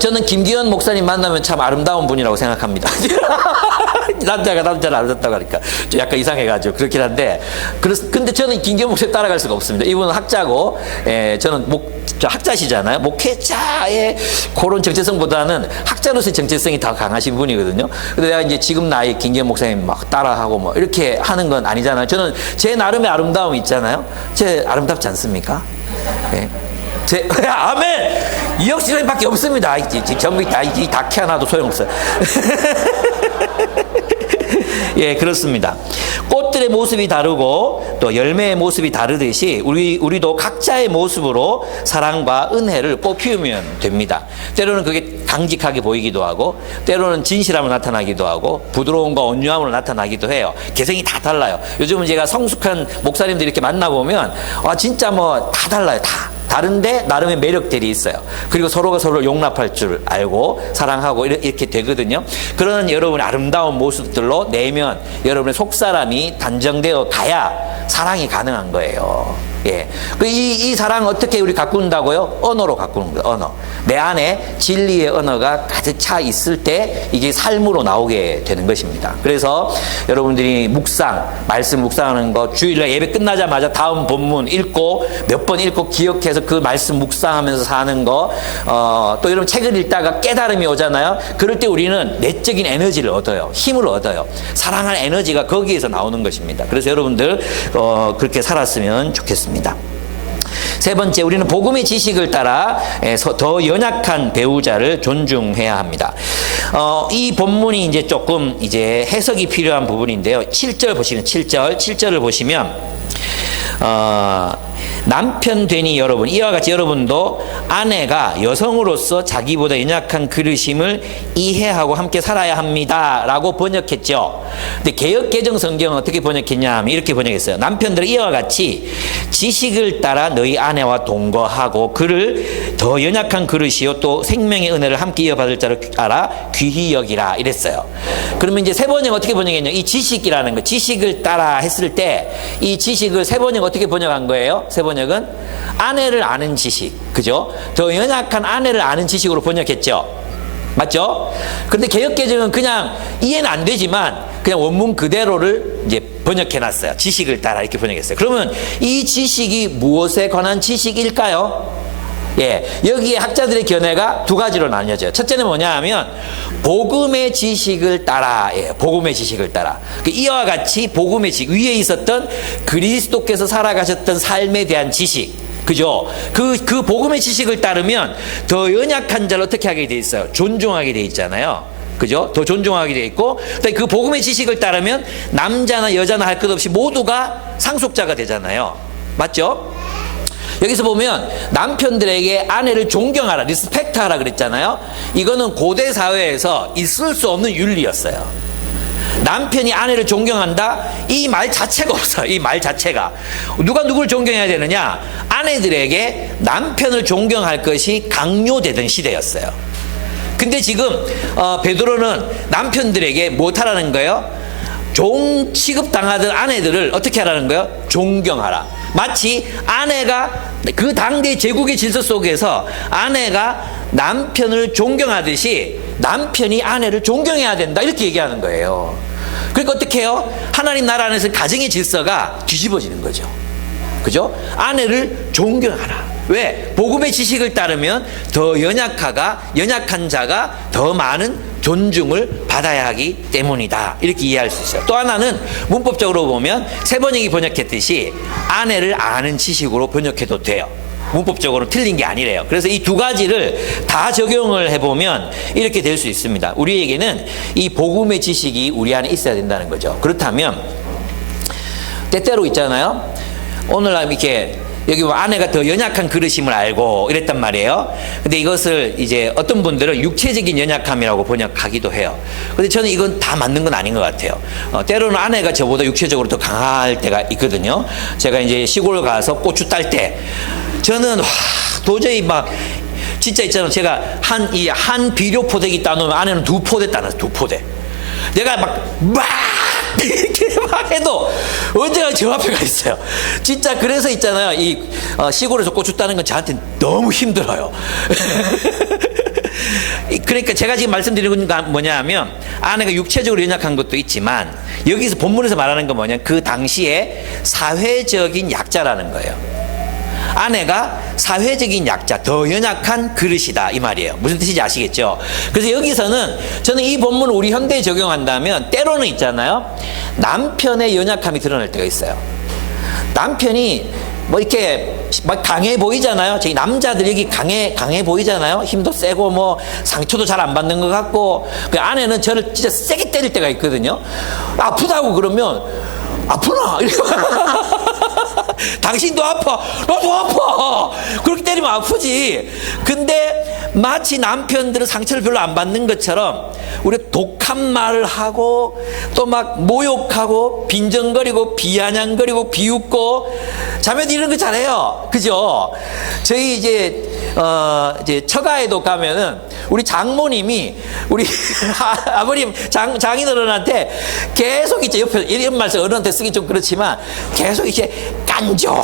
저는 김기현 목사님 만나면 참 아름다운 분이라고 생각합니다. 남자가 남자를 아름답다고 하니까 좀 약간 이상해가지고 그렇긴 한데, 근데 저는 김기현 목사님 따라갈 수가 없습니다. 이분은 학자고, 저는 학자시잖아요. 목회자의 그런 정체성보다는 학자로서의 정체성이 더 강하신 분이거든요. 근데 내가 이제 지금 나이 김기현 목사님 막 따라하고 뭐 이렇게 하는 건 아니잖아요. 저는 제 나름의 아름다움이 있잖아요. 제 아름답지 않습니까? 네. 아멘! 이혁 씨밖에 없습니다. 전부 다 키워놔도 소용없어요. 예, 그렇습니다. 꽃들의 모습이 다르고 또 열매의 모습이 다르듯이 우리도 각자의 모습으로 사랑과 은혜를 꽃피우면 됩니다. 때로는 그게 강직하게 보이기도 하고 때로는 진실함으로 나타나기도 하고 부드러움과 온유함으로 나타나기도 해요. 개성이 다 달라요. 요즘은 제가 성숙한 목사님들 이렇게 만나보면 진짜 뭐 다 달라요. 다. 다른데 나름의 매력들이 있어요. 그리고 서로가 서로를 용납할 줄 알고 사랑하고 이렇게 되거든요. 그런 여러분의 아름다운 모습들로 내면 여러분의 속사람이 단정되어 가야 사랑이 가능한 거예요. 예. 이 사랑 어떻게 우리 가꾼다고요? 언어로 가꾸는 거예요. 언어. 내 안에 진리의 언어가 가득 차 있을 때 이게 삶으로 나오게 되는 것입니다. 그래서 여러분들이 말씀 묵상하는 거, 주일날 예배 끝나자마자 다음 본문 읽고 몇 번 읽고 기억해서 그 말씀 묵상하면서 사는 거, 또 여러분 책을 읽다가 깨달음이 오잖아요. 그럴 때 우리는 내적인 에너지를 얻어요. 힘을 얻어요. 사랑할 에너지가 거기에서 나오는 것입니다. 그래서 여러분들 그렇게 살았으면 좋겠습니다. 세 번째, 우리는 복음의 지식을 따라 더 연약한 배우자를 존중해야 합니다. 이 본문이 이제 조금 해석이 필요한 부분인데요. 7절 보시면 7절을 보시면 남편 되니 여러분, 이와 같이 여러분도 아내가 여성으로서 자기보다 연약한 그릇임을 이해하고 함께 살아야 합니다 라고 번역했죠. 근데 개역개정 성경은 어떻게 번역했냐 하면 이렇게 번역했어요. 남편들은 이와 같이 지식을 따라 너희 아내와 동거하고 그를 더 연약한 그릇이요 또 생명의 은혜를 함께 이어받을 자로 알아 귀히 여기라 이랬어요. 그러면 이제 세 번역 어떻게 번역했냐, 이 지식이라는 거, 지식을 따라 했을 때 이 지식을 세 번역 어떻게 번역한 거예요? 세 번역은 아내를 아는 지식, 그죠? 더 연약한 아내를 아는 지식으로 번역했죠. 맞죠? 근데 개역개정은 그냥 이해는 안 되지만 그냥 원문 그대로를 이제 번역해 놨어요. 지식을 따라 이렇게 번역했어요. 그러면 이 지식이 무엇에 관한 지식일까요? 예, 여기에 학자들의 견해가 두 가지로 나뉘어져요. 첫째는 뭐냐 하면 복음의 지식을 따라, 예, 복음의 지식을 따라. 이와 같이 복음의 지식, 위에 있었던 그리스도께서 살아가셨던 삶에 대한 지식, 그죠? 그 복음의 지식을 따르면 더 연약한 자를 어떻게 하게 돼 있어요? 존중하게 돼 있잖아요. 그죠? 더 존중하게 돼 있고, 그 복음의 지식을 따르면 남자나 여자나 할 것 없이 모두가 상속자가 되잖아요. 맞죠? 여기서 보면 남편들에게 아내를 존경하라, 리스펙트하라 그랬잖아요. 이거는 고대 사회에서 있을 수 없는 윤리였어요. 남편이 아내를 존경한다? 이 말 자체가 없어요. 이 말 자체가. 누가 누구를 존경해야 되느냐? 아내들에게 남편을 존경할 것이 강요되던 시대였어요. 근데 지금 베드로는 남편들에게 못하라는 거예요? 종 취급당하던 아내들을 어떻게 하라는 거예요? 존경하라. 마치 아내가 그 당대 제국의 질서 속에서 아내가 남편을 존경하듯이 남편이 아내를 존경해야 된다, 이렇게 얘기하는 거예요. 그러니까 어떻게 해요? 하나님 나라 안에서 가정의 질서가 뒤집어지는 거죠. 그죠? 아내를 존경하라. 왜? 복음의 지식을 따르면 더 연약한 자가 더 많은 존중을 받아야 하기 때문이다, 이렇게 이해할 수 있어요. 또 하나는 문법적으로 보면 세번역이 번역했듯이 아내를 아는 지식으로 번역해도 돼요. 문법적으로 틀린 게 아니래요. 그래서 이 두 가지를 다 적용을 해보면 이렇게 될 수 있습니다. 우리에게는 이 복음의 지식이 우리 안에 있어야 된다는 거죠. 그렇다면 때때로 있잖아요. 오늘날 이렇게 여기 아내가 더 연약한 그릇임을 알고 이랬단 말이에요. 근데 이것을 이제 어떤 분들은 육체적인 연약함이라고 번역하기도 해요. 근데 저는 이건 다 맞는 건 아닌 것 같아요. 때로는 아내가 저보다 육체적으로 더 강할 때가 있거든요. 제가 이제 시골 가서 고추 딸 때 저는 도저히 막 진짜 있잖아요. 제가 한 비료 포대기 따놓으면 아내는 2포대 따놨어요. 2포대. 내가 막 이렇게 막 해도 언제나 저 앞에 가 있어요. 진짜 그래서 있잖아요. 이 시골에서 고추 따는 건 저한테 너무 힘들어요. 그러니까 제가 지금 말씀드리는 건 뭐냐 하면 아내가 육체적으로 연약한 것도 있지만 여기서 본문에서 말하는 건 뭐냐, 그 당시에 사회적인 약자라는 거예요. 아내가 사회적인 약자, 더 연약한 그릇이다, 이 말이에요. 무슨 뜻인지 아시겠죠? 그래서 여기서는 저는 이 본문을 우리 현대에 적용한다면 때로는 있잖아요, 남편의 연약함이 드러날 때가 있어요. 남편이 뭐 이렇게 막 강해 보이잖아요. 저희 남자들 여기 강해 보이잖아요. 힘도 세고 뭐 상처도 잘 안 받는 것 같고, 그 아내는 저를 진짜 세게 때릴 때가 있거든요. 아프다고 그러면 아프나? 당신도 아파. 나도 아파. 그렇게 때리면 아프지. 근데 마치 남편들은 상처를 별로 안 받는 것처럼 우리가 독한 말을 하고 또 막 모욕하고 빈정거리고 비아냥거리고 비웃고, 자매들 이런 거 잘해요. 그죠? 저희 이제 처가에도 가면은 우리 장모님이 우리 아버님 장인어른한테 계속 이제 옆에 이런 말씀 어른한테 쓰기 좀 그렇지만 계속 이렇게 간죠.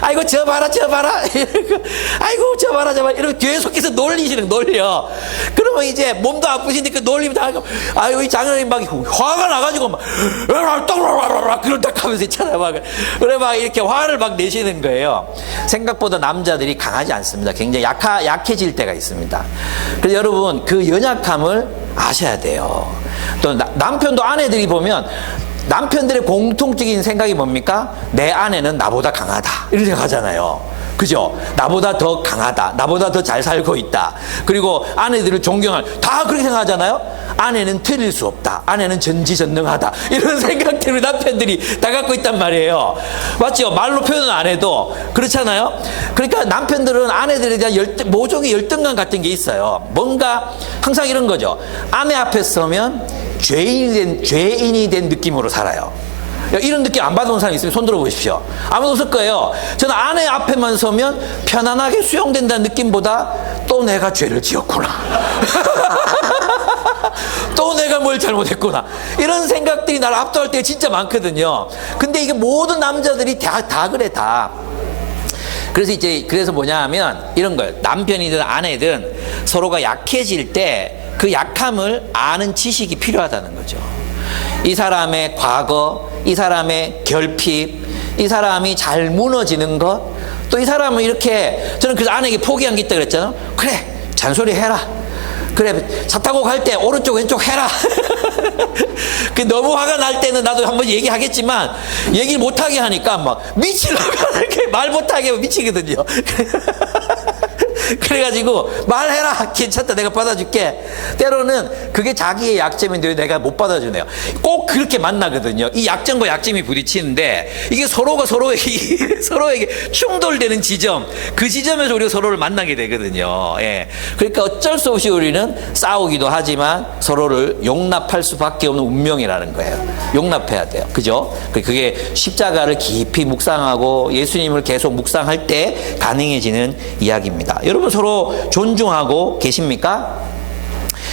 아이고 저 봐라 아이고 저 봐라 이러고 계속해서 놀려. 그러면 이제 몸도 아프시니까 놀리면 다 아이고 이 장인어른이 막 화가 나가지고 막 그런다 하면서 있잖아요. 막 그래 막 이렇게 화를 막 내시는 거예요. 생각보다 남자들이 강하지 않습니다. 굉장히 약해질 때가 있습니다. 그래서 여러분 그 연약함을 아셔야 돼요. 또 남편도 아내들이 보면 남편들의 공통적인 생각이 뭡니까? 내 아내는 나보다 강하다, 이렇게 생각하잖아요. 그죠? 나보다 더 강하다, 나보다 더 잘 살고 있다, 그리고 아내들을 다 그렇게 생각하잖아요. 아내는 틀릴 수 없다, 아내는 전지전능하다, 이런 생각들을 남편들이 다 갖고 있단 말이에요. 맞죠? 말로 표현은 안 해도 그렇잖아요. 그러니까 남편들은 아내들에 대한 모종의 열등감 같은 게 있어요. 뭔가 항상 이런 거죠. 아내 앞에 서면 죄인이 된 느낌으로 살아요. 이런 느낌 안 받아본 사람 있으면 손 들어 보십시오. 아무도 없을 거예요. 저는 아내 앞에만 서면 편안하게 수용된다는 느낌보다 또 내가 죄를 지었구나. 또 내가 뭘 잘못했구나, 이런 생각들이 나를 압도할 때가 진짜 많거든요. 근데 이게 모든 남자들이 다 그래, 다. 그래서 뭐냐 하면 이런 거예요. 남편이든 아내든 서로가 약해질 때 그 약함을 아는 지식이 필요하다는 거죠. 이 사람의 과거, 이 사람의 결핍, 이 사람이 잘 무너지는 것, 또 이 사람은 이렇게, 저는 그래서 아내에게 포기한 게 있다 그랬잖아요. 그래, 잔소리 해라. 그래, 차 타고 갈 때 오른쪽 왼쪽 해라. 그 너무 화가 날 때는 나도 한번 얘기하겠지만 얘기를 못하게 하니까 막 미치려고 이렇게 말 못하게 하면 미치거든요. 그래가지고 말해라, 괜찮다, 내가 받아줄게. 때로는 그게 자기의 약점인데 왜 내가 못 받아주네요. 꼭 그렇게 만나거든요. 이 약점과 약점이 부딪히는데 이게 서로가 서로에게 충돌되는 지점, 그 지점에서 우리가 서로를 만나게 되거든요. 예. 그러니까 어쩔 수 없이 우리는 싸우기도 하지만 서로를 용납할 수밖에 없는 운명이라는 거예요. 용납해야 돼요. 그죠? 그게 십자가를 깊이 묵상하고 예수님을 계속 묵상할 때 가능해지는 이야기입니다. 여러분 서로 존중하고 계십니까?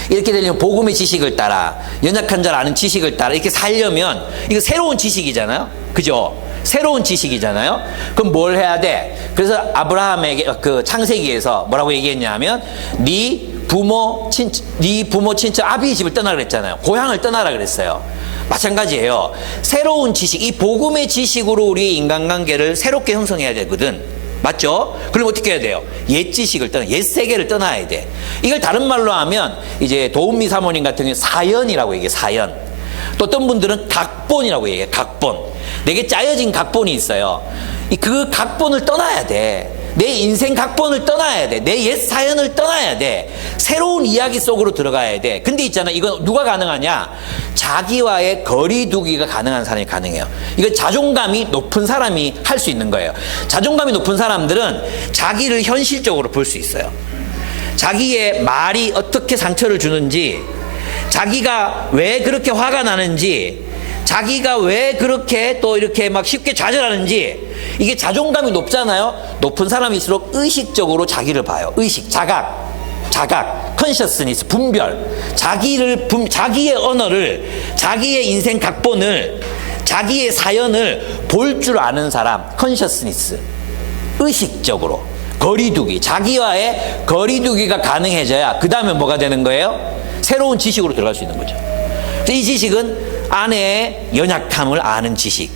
이렇게 되려면 복음의 지식을 따라, 연약한 자를 아는 지식을 따라 이렇게 살려면 이거 새로운 지식이잖아요. 그죠? 새로운 지식이잖아요. 그럼 뭘 해야 돼? 그래서 아브라함에게 그 창세기에서 뭐라고 얘기했냐면 네 부모 친척 아비의 집을 떠나라 그랬잖아요. 고향을 떠나라 그랬어요. 마찬가지예요. 새로운 지식, 이 복음의 지식으로 우리의 인간관계를 새롭게 형성해야 되거든. 맞죠? 그럼 어떻게 해야 돼요? 옛 지식을 옛 세계를 떠나야 돼. 이걸 다른 말로 하면 이제 도은미 사모님 같은 경우는 사연이라고 얘기해요. 사연. 또 어떤 분들은 각본이라고 얘기해요. 각본. 내게 짜여진 각본이 있어요. 그 각본을 떠나야 돼. 내 인생 각본을 떠나야 돼. 내 옛 사연을 떠나야 돼. 새로운 이야기 속으로 들어가야 돼. 근데 있잖아, 이건 누가 가능하냐? 자기와의 거리두기가 가능한 사람이 가능해요. 이건 자존감이 높은 사람이 할 수 있는 거예요. 자존감이 높은 사람들은 자기를 현실적으로 볼 수 있어요. 자기의 말이 어떻게 상처를 주는지, 자기가 왜 그렇게 화가 나는지, 자기가 왜 그렇게 또 이렇게 막 쉽게 좌절하는지, 이게 자존감이 높잖아요. 높은 사람일수록 의식적으로 자기를 봐요. 의식, 자각, 컨셔스니스, 분별. 자기의 언어를, 자기의 인생 각본을, 자기의 사연을 볼 줄 아는 사람, 컨셔스니스. 의식적으로. 거리두기. 자기와의 거리두기가 가능해져야 그 다음에 뭐가 되는 거예요? 새로운 지식으로 들어갈 수 있는 거죠. 이 지식은 아내의 연약함을 아는 지식,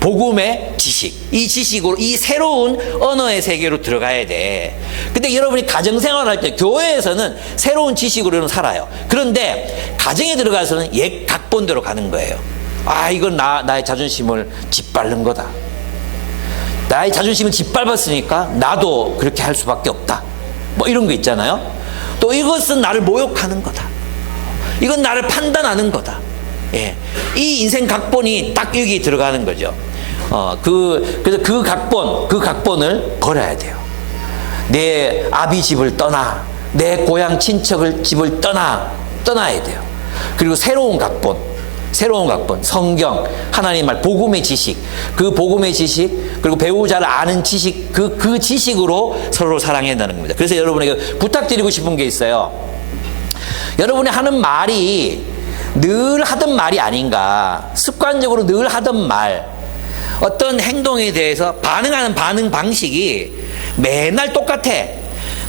복음의 지식, 이 지식으로 이 새로운 언어의 세계로 들어가야 돼. 근데 여러분이 가정생활 할 때 교회에서는 새로운 지식으로는 살아요. 그런데 가정에 들어가서는 옛 각본대로 가는 거예요. 아, 이건 나의 자존심을 짓밟는 거다. 나의 자존심을 짓밟았으니까 나도 그렇게 할 수밖에 없다. 뭐 이런 거 있잖아요. 또 이것은 나를 모욕하는 거다. 이건 나를 판단하는 거다. 예. 이 인생 각본이 딱 여기 들어가는 거죠. 그래서 그 각본을 버려야 돼요. 내 아비 집을 떠나, 내 고향 친척을 집을 떠나야 돼요. 그리고 새로운 각본, 성경, 하나님 말, 복음의 지식, 그 복음의 지식, 그리고 배우자를 아는 지식, 그 지식으로 서로 사랑해야 한다는 겁니다. 그래서 여러분에게 부탁드리고 싶은 게 있어요. 여러분이 하는 말이 늘 하던 말이 아닌가, 습관적으로 늘 하던 말, 어떤 행동에 대해서 반응하는 반응 방식이 맨날 똑같아.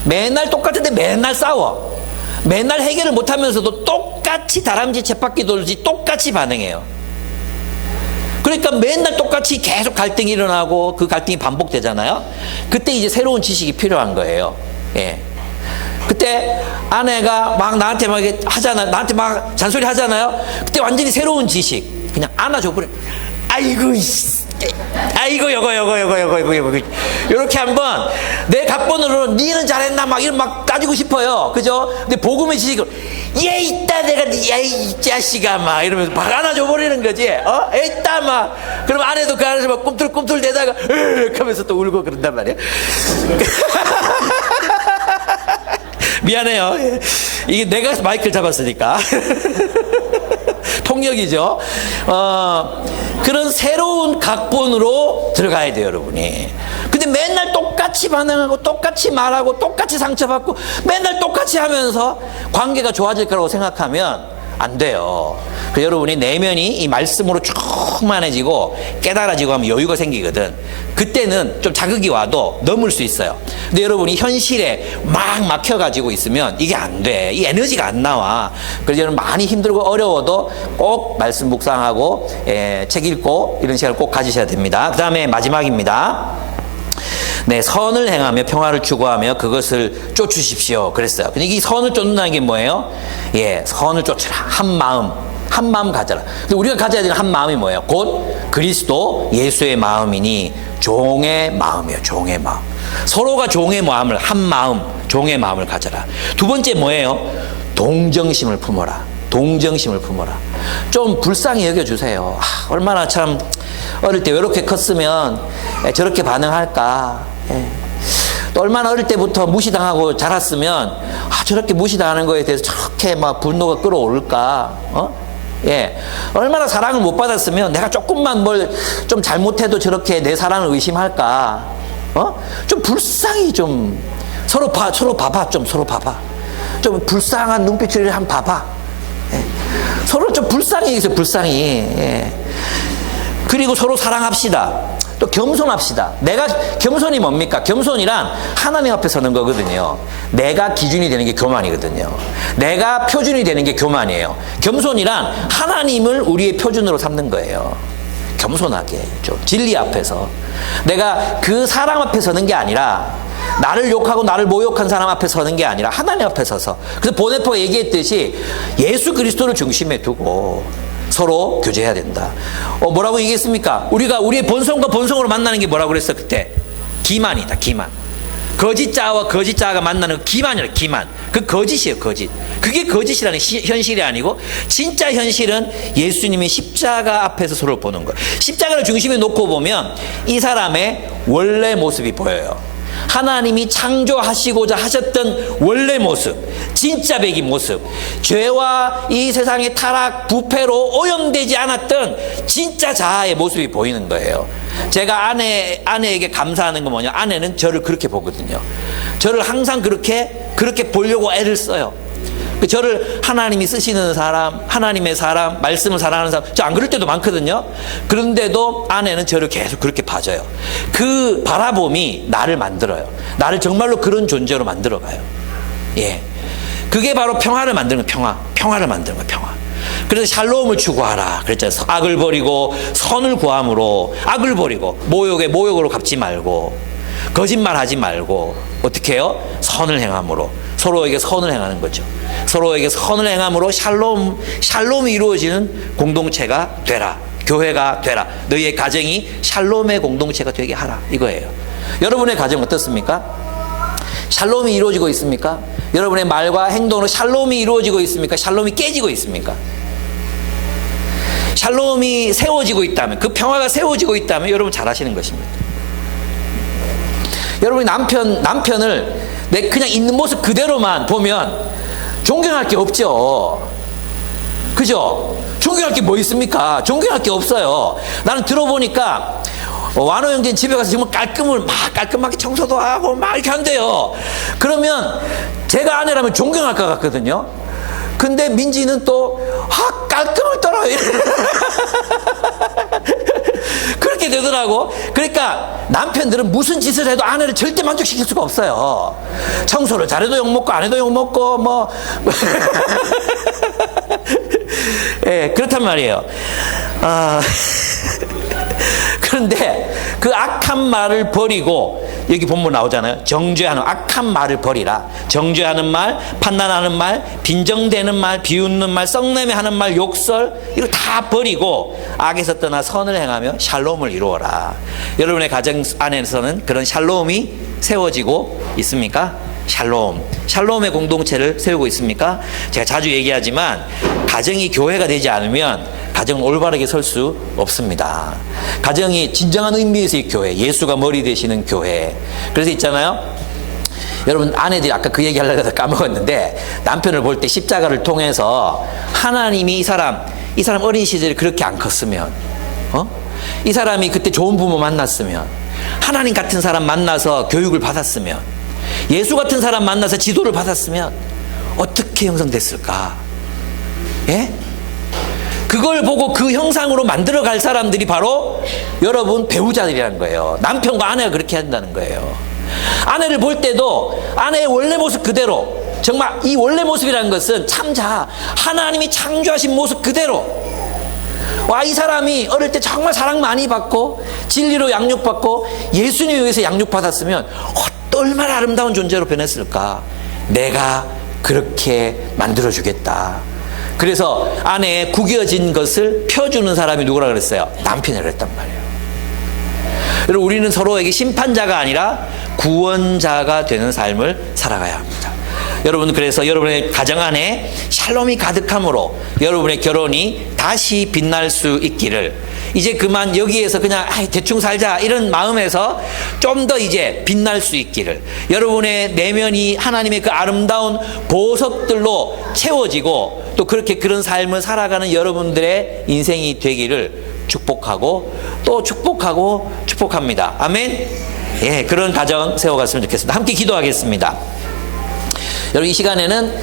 맨날 똑같은데 맨날 싸워. 맨날 해결을 못하면서도 똑같이 다람쥐 쳇바퀴 돌듯이 똑같이 반응해요. 그러니까 맨날 똑같이 계속 갈등이 일어나고 그 갈등이 반복되잖아요. 그때 이제 새로운 지식이 필요한 거예요. 예. 그때 아내가 막 나한테 막 하잖아, 나한테 막 잔소리 하잖아요. 그때 완전히 새로운 지식, 그냥 안아줘 버려. 아이고 요거 이렇게 한번 내 각본으로 니는 잘했나 막 이런 막 따지고 싶어요. 그죠? 근데 복음의 지식을 얘 있다 내가 야이 자식아 막 이러면서 막 안아줘 버리는 거지. 있다 막. 그럼 아내도 그 안에서 막 꿈틀꿈틀 대다가 으 하면서 또 울고 그런단 말이야. 미안해요. 이게 내가 마이크를 잡았으니까. 폭력이죠. 그런 새로운 각본으로 들어가야 돼요, 여러분이. 근데 맨날 똑같이 반응하고 똑같이 말하고 똑같이 상처받고 맨날 똑같이 하면서 관계가 좋아질 거라고 생각하면 안 돼요. 그 여러분이 내면이 이 말씀으로 충만해지고 깨달아지고 하면 여유가 생기거든. 그때는 좀 자극이 와도 넘을 수 있어요. 근데 여러분이 현실에 막 막혀가지고 있으면 이게 안 돼. 이 에너지가 안 나와. 그래서 여러분 많이 힘들고 어려워도 꼭 말씀 묵상하고 책 읽고 이런 시간을 꼭 가지셔야 됩니다. 그 다음에 마지막입니다. 네, 선을 행하며 평화를 추구하며 그것을 쫓으십시오. 그랬어요. 근데 이 선을 쫓는다는 게 뭐예요? 예, 선을 쫓으라. 한 마음 가져라. 근데 우리가 가져야 되는 한 마음이 뭐예요? 곧 그리스도 예수의 마음이니 종의 마음이에요. 종의 마음. 서로가 종의 마음을, 한 마음, 종의 마음을 가져라. 두 번째 뭐예요? 동정심을 품어라. 동정심을 품어라. 좀 불쌍히 여겨주세요. 얼마나 참 어릴 때 왜 이렇게 컸으면 저렇게 반응할까. 또 얼마나 어릴 때부터 무시당하고 자랐으면 저렇게 무시당하는 거에 대해서 저렇게 막 분노가 끌어올까. 예, 얼마나 사랑을 못 받았으면 내가 조금만 뭘 좀 잘못해도 저렇게 내 사랑을 의심할까. 좀 불쌍히 좀 서로 봐봐. 서로 봐봐. 좀 불쌍한 눈빛을 한번 봐봐. 예. 서로 좀 불쌍히 해주세요. 불쌍히. 예. 그리고 서로 사랑합시다. 또 겸손합시다. 내가 겸손이 뭡니까? 겸손이란 하나님 앞에 서는 거거든요. 내가 기준이 되는 게 교만이거든요. 내가 표준이 되는 게 교만이에요. 겸손이란 하나님을 우리의 표준으로 삼는 거예요. 겸손하게 좀 진리 앞에서 내가 그 사람 앞에 서는 게 아니라 나를 욕하고 나를 모욕한 사람 앞에 서는 게 아니라 하나님 앞에 서서. 그래서 보네포가 얘기했듯이 예수 그리스도를 중심에 두고 서로 교제해야 된다. 뭐라고 얘기했습니까? 우리가 우리의 본성과 본성으로 만나는 게 뭐라고 그랬어 그때? 기만이다. 기만. 거짓자와 거짓자가 만나는 기만이라. 기만. 그 거짓이에요. 거짓. 그게 거짓이라는 현실이 아니고 진짜 현실은 예수님의 십자가 앞에서 서로 보는 거예요. 십자가를 중심에 놓고 보면 이 사람의 원래 모습이 보여요. 하나님이 창조하시고자 하셨던 원래 모습, 진짜 백인 모습, 죄와 이 세상의 타락, 부패로 오염되지 않았던 진짜 자아의 모습이 보이는 거예요. 제가 아내에게 감사하는 건 뭐냐? 아내는 저를 그렇게 보거든요. 저를 항상 그렇게 보려고 애를 써요. 저를 하나님이 쓰시는 사람, 하나님의 사람, 말씀을 사랑하는 사람, 저 안 그럴 때도 많거든요. 그런데도 아내는 저를 계속 그렇게 봐줘요. 그 바라봄이 나를 만들어요. 나를 정말로 그런 존재로 만들어가요. 예, 그게 바로 평화를 만드는 거예요. 평화를 만드는 거예요. 평화. 그래서 샬롬을 추구하라 그랬잖아요. 악을 버리고 선을 구함으로. 악을 버리고 모욕에 모욕으로 갚지 말고 거짓말하지 말고 어떻게 해요? 선을 행함으로. 서로에게 선을 행하는 거죠. 서로에게 선을 행함으로 샬롬이 이루어지는 공동체가 되라. 교회가 되라. 너희의 가정이 샬롬의 공동체가 되게 하라. 이거예요. 여러분의 가정 어떻습니까? 샬롬이 이루어지고 있습니까? 여러분의 말과 행동으로 샬롬이 이루어지고 있습니까? 샬롬이 깨지고 있습니까? 샬롬이 세워지고 있다면, 그 평화가 세워지고 있다면 여러분 잘하시는 것입니다. 여러분이 남편을 내 그냥 있는 모습 그대로만 보면 존경할 게 없죠. 그죠? 존경할 게 뭐 있습니까? 존경할 게 없어요. 나는 들어보니까 완호 형제는 집에 가서 정말 깔끔하게 청소도 하고 막 이렇게 한대요. 그러면 제가 아내라면 존경할 것 같거든요. 근데 민지는 또 깔끔을 떨어요. 그렇게 되더라고. 그러니까 남편들은 무슨 짓을 해도 아내를 절대 만족시킬 수가 없어요. 청소를 잘해도 욕먹고 안 해도 욕먹고 뭐 예, 그렇단 말이에요. 그런데 그 악한 말을 버리고, 여기 본문 나오잖아요. 정죄하는, 악한 말을 버리라. 정죄하는 말, 판단하는 말, 빈정대는 말, 비웃는 말, 썩내매하는 말, 욕설, 이거 다 버리고 악에서 떠나 선을 행하며 샬롬을 이루어라. 여러분의 가정 안에서는 그런 샬롬이 세워지고 있습니까? 샬롬의 공동체를 세우고 있습니까? 제가 자주 얘기하지만 가정이 교회가 되지 않으면 가정은 올바르게 설 수 없습니다. 가정이 진정한 의미에서의 교회, 예수가 머리 되시는 교회. 그래서 있잖아요, 여러분 아내들이 아까 그 얘기 하려고 해서 까먹었는데, 남편을 볼 때 십자가를 통해서 하나님이 이 사람 어린 시절에 그렇게 안 컸으면, 이 사람이 그때 좋은 부모 만났으면, 하나님 같은 사람 만나서 교육을 받았으면, 예수 같은 사람 만나서 지도를 받았으면 어떻게 형성됐을까? 예? 그걸 보고 그 형상으로 만들어 갈 사람들이 바로 여러분 배우자들이라는 거예요. 남편과 아내가 그렇게 한다는 거예요. 아내를 볼 때도 아내의 원래 모습 그대로, 정말 이 원래 모습이라는 것은 참자 하나님이 창조하신 모습 그대로, 와, 이 사람이 어릴 때 정말 사랑 많이 받고 진리로 양육받고 예수님에 의해서 양육받았으면 얼마나 아름다운 존재로 변했을까. 내가 그렇게 만들어주겠다. 그래서 아내의 구겨진 것을 펴주는 사람이 누구라 그랬어요? 남편이라고 했단 말이에요. 여러분, 우리는 서로에게 심판자가 아니라 구원자가 되는 삶을 살아가야 합니다. 여러분, 그래서 여러분의 가정 안에 샬롬이 가득함으로 여러분의 결혼이 다시 빛날 수 있기를, 이제 그만 여기에서 그냥 대충 살자 이런 마음에서 좀 더 이제 빛날 수 있기를, 여러분의 내면이 하나님의 그 아름다운 보석들로 채워지고 또 그렇게 그런 삶을 살아가는 여러분들의 인생이 되기를 축복하고 또 축복하고 축복합니다. 아멘. 예, 그런 가정 세워갔으면 좋겠습니다. 함께 기도하겠습니다. 여러분, 이 시간에는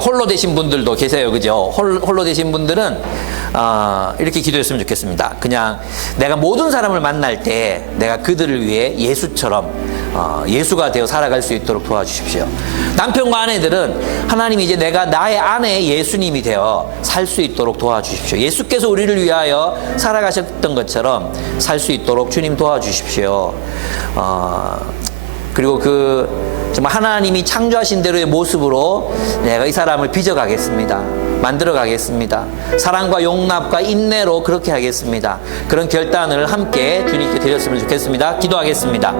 홀로 되신 분들도 계세요, 그죠? 홀로 되신 분들은 이렇게 기도했으면 좋겠습니다. 그냥 내가 모든 사람을 만날 때 내가 그들을 위해 예수처럼 예수가 되어 살아갈 수 있도록 도와주십시오. 남편과 아내들은 하나님이 이제 내가 나의 아내의 예수님이 되어 살 수 있도록 도와주십시오. 예수께서 우리를 위하여 살아가셨던 것처럼 살 수 있도록 주님 도와주십시오. 그리고 정말 하나님이 창조하신 대로의 모습으로 내가 이 사람을 빚어가겠습니다. 만들어 가겠습니다. 사랑과 용납과 인내로 그렇게 하겠습니다. 그런 결단을 함께 주님께 드렸으면 좋겠습니다. 기도하겠습니다.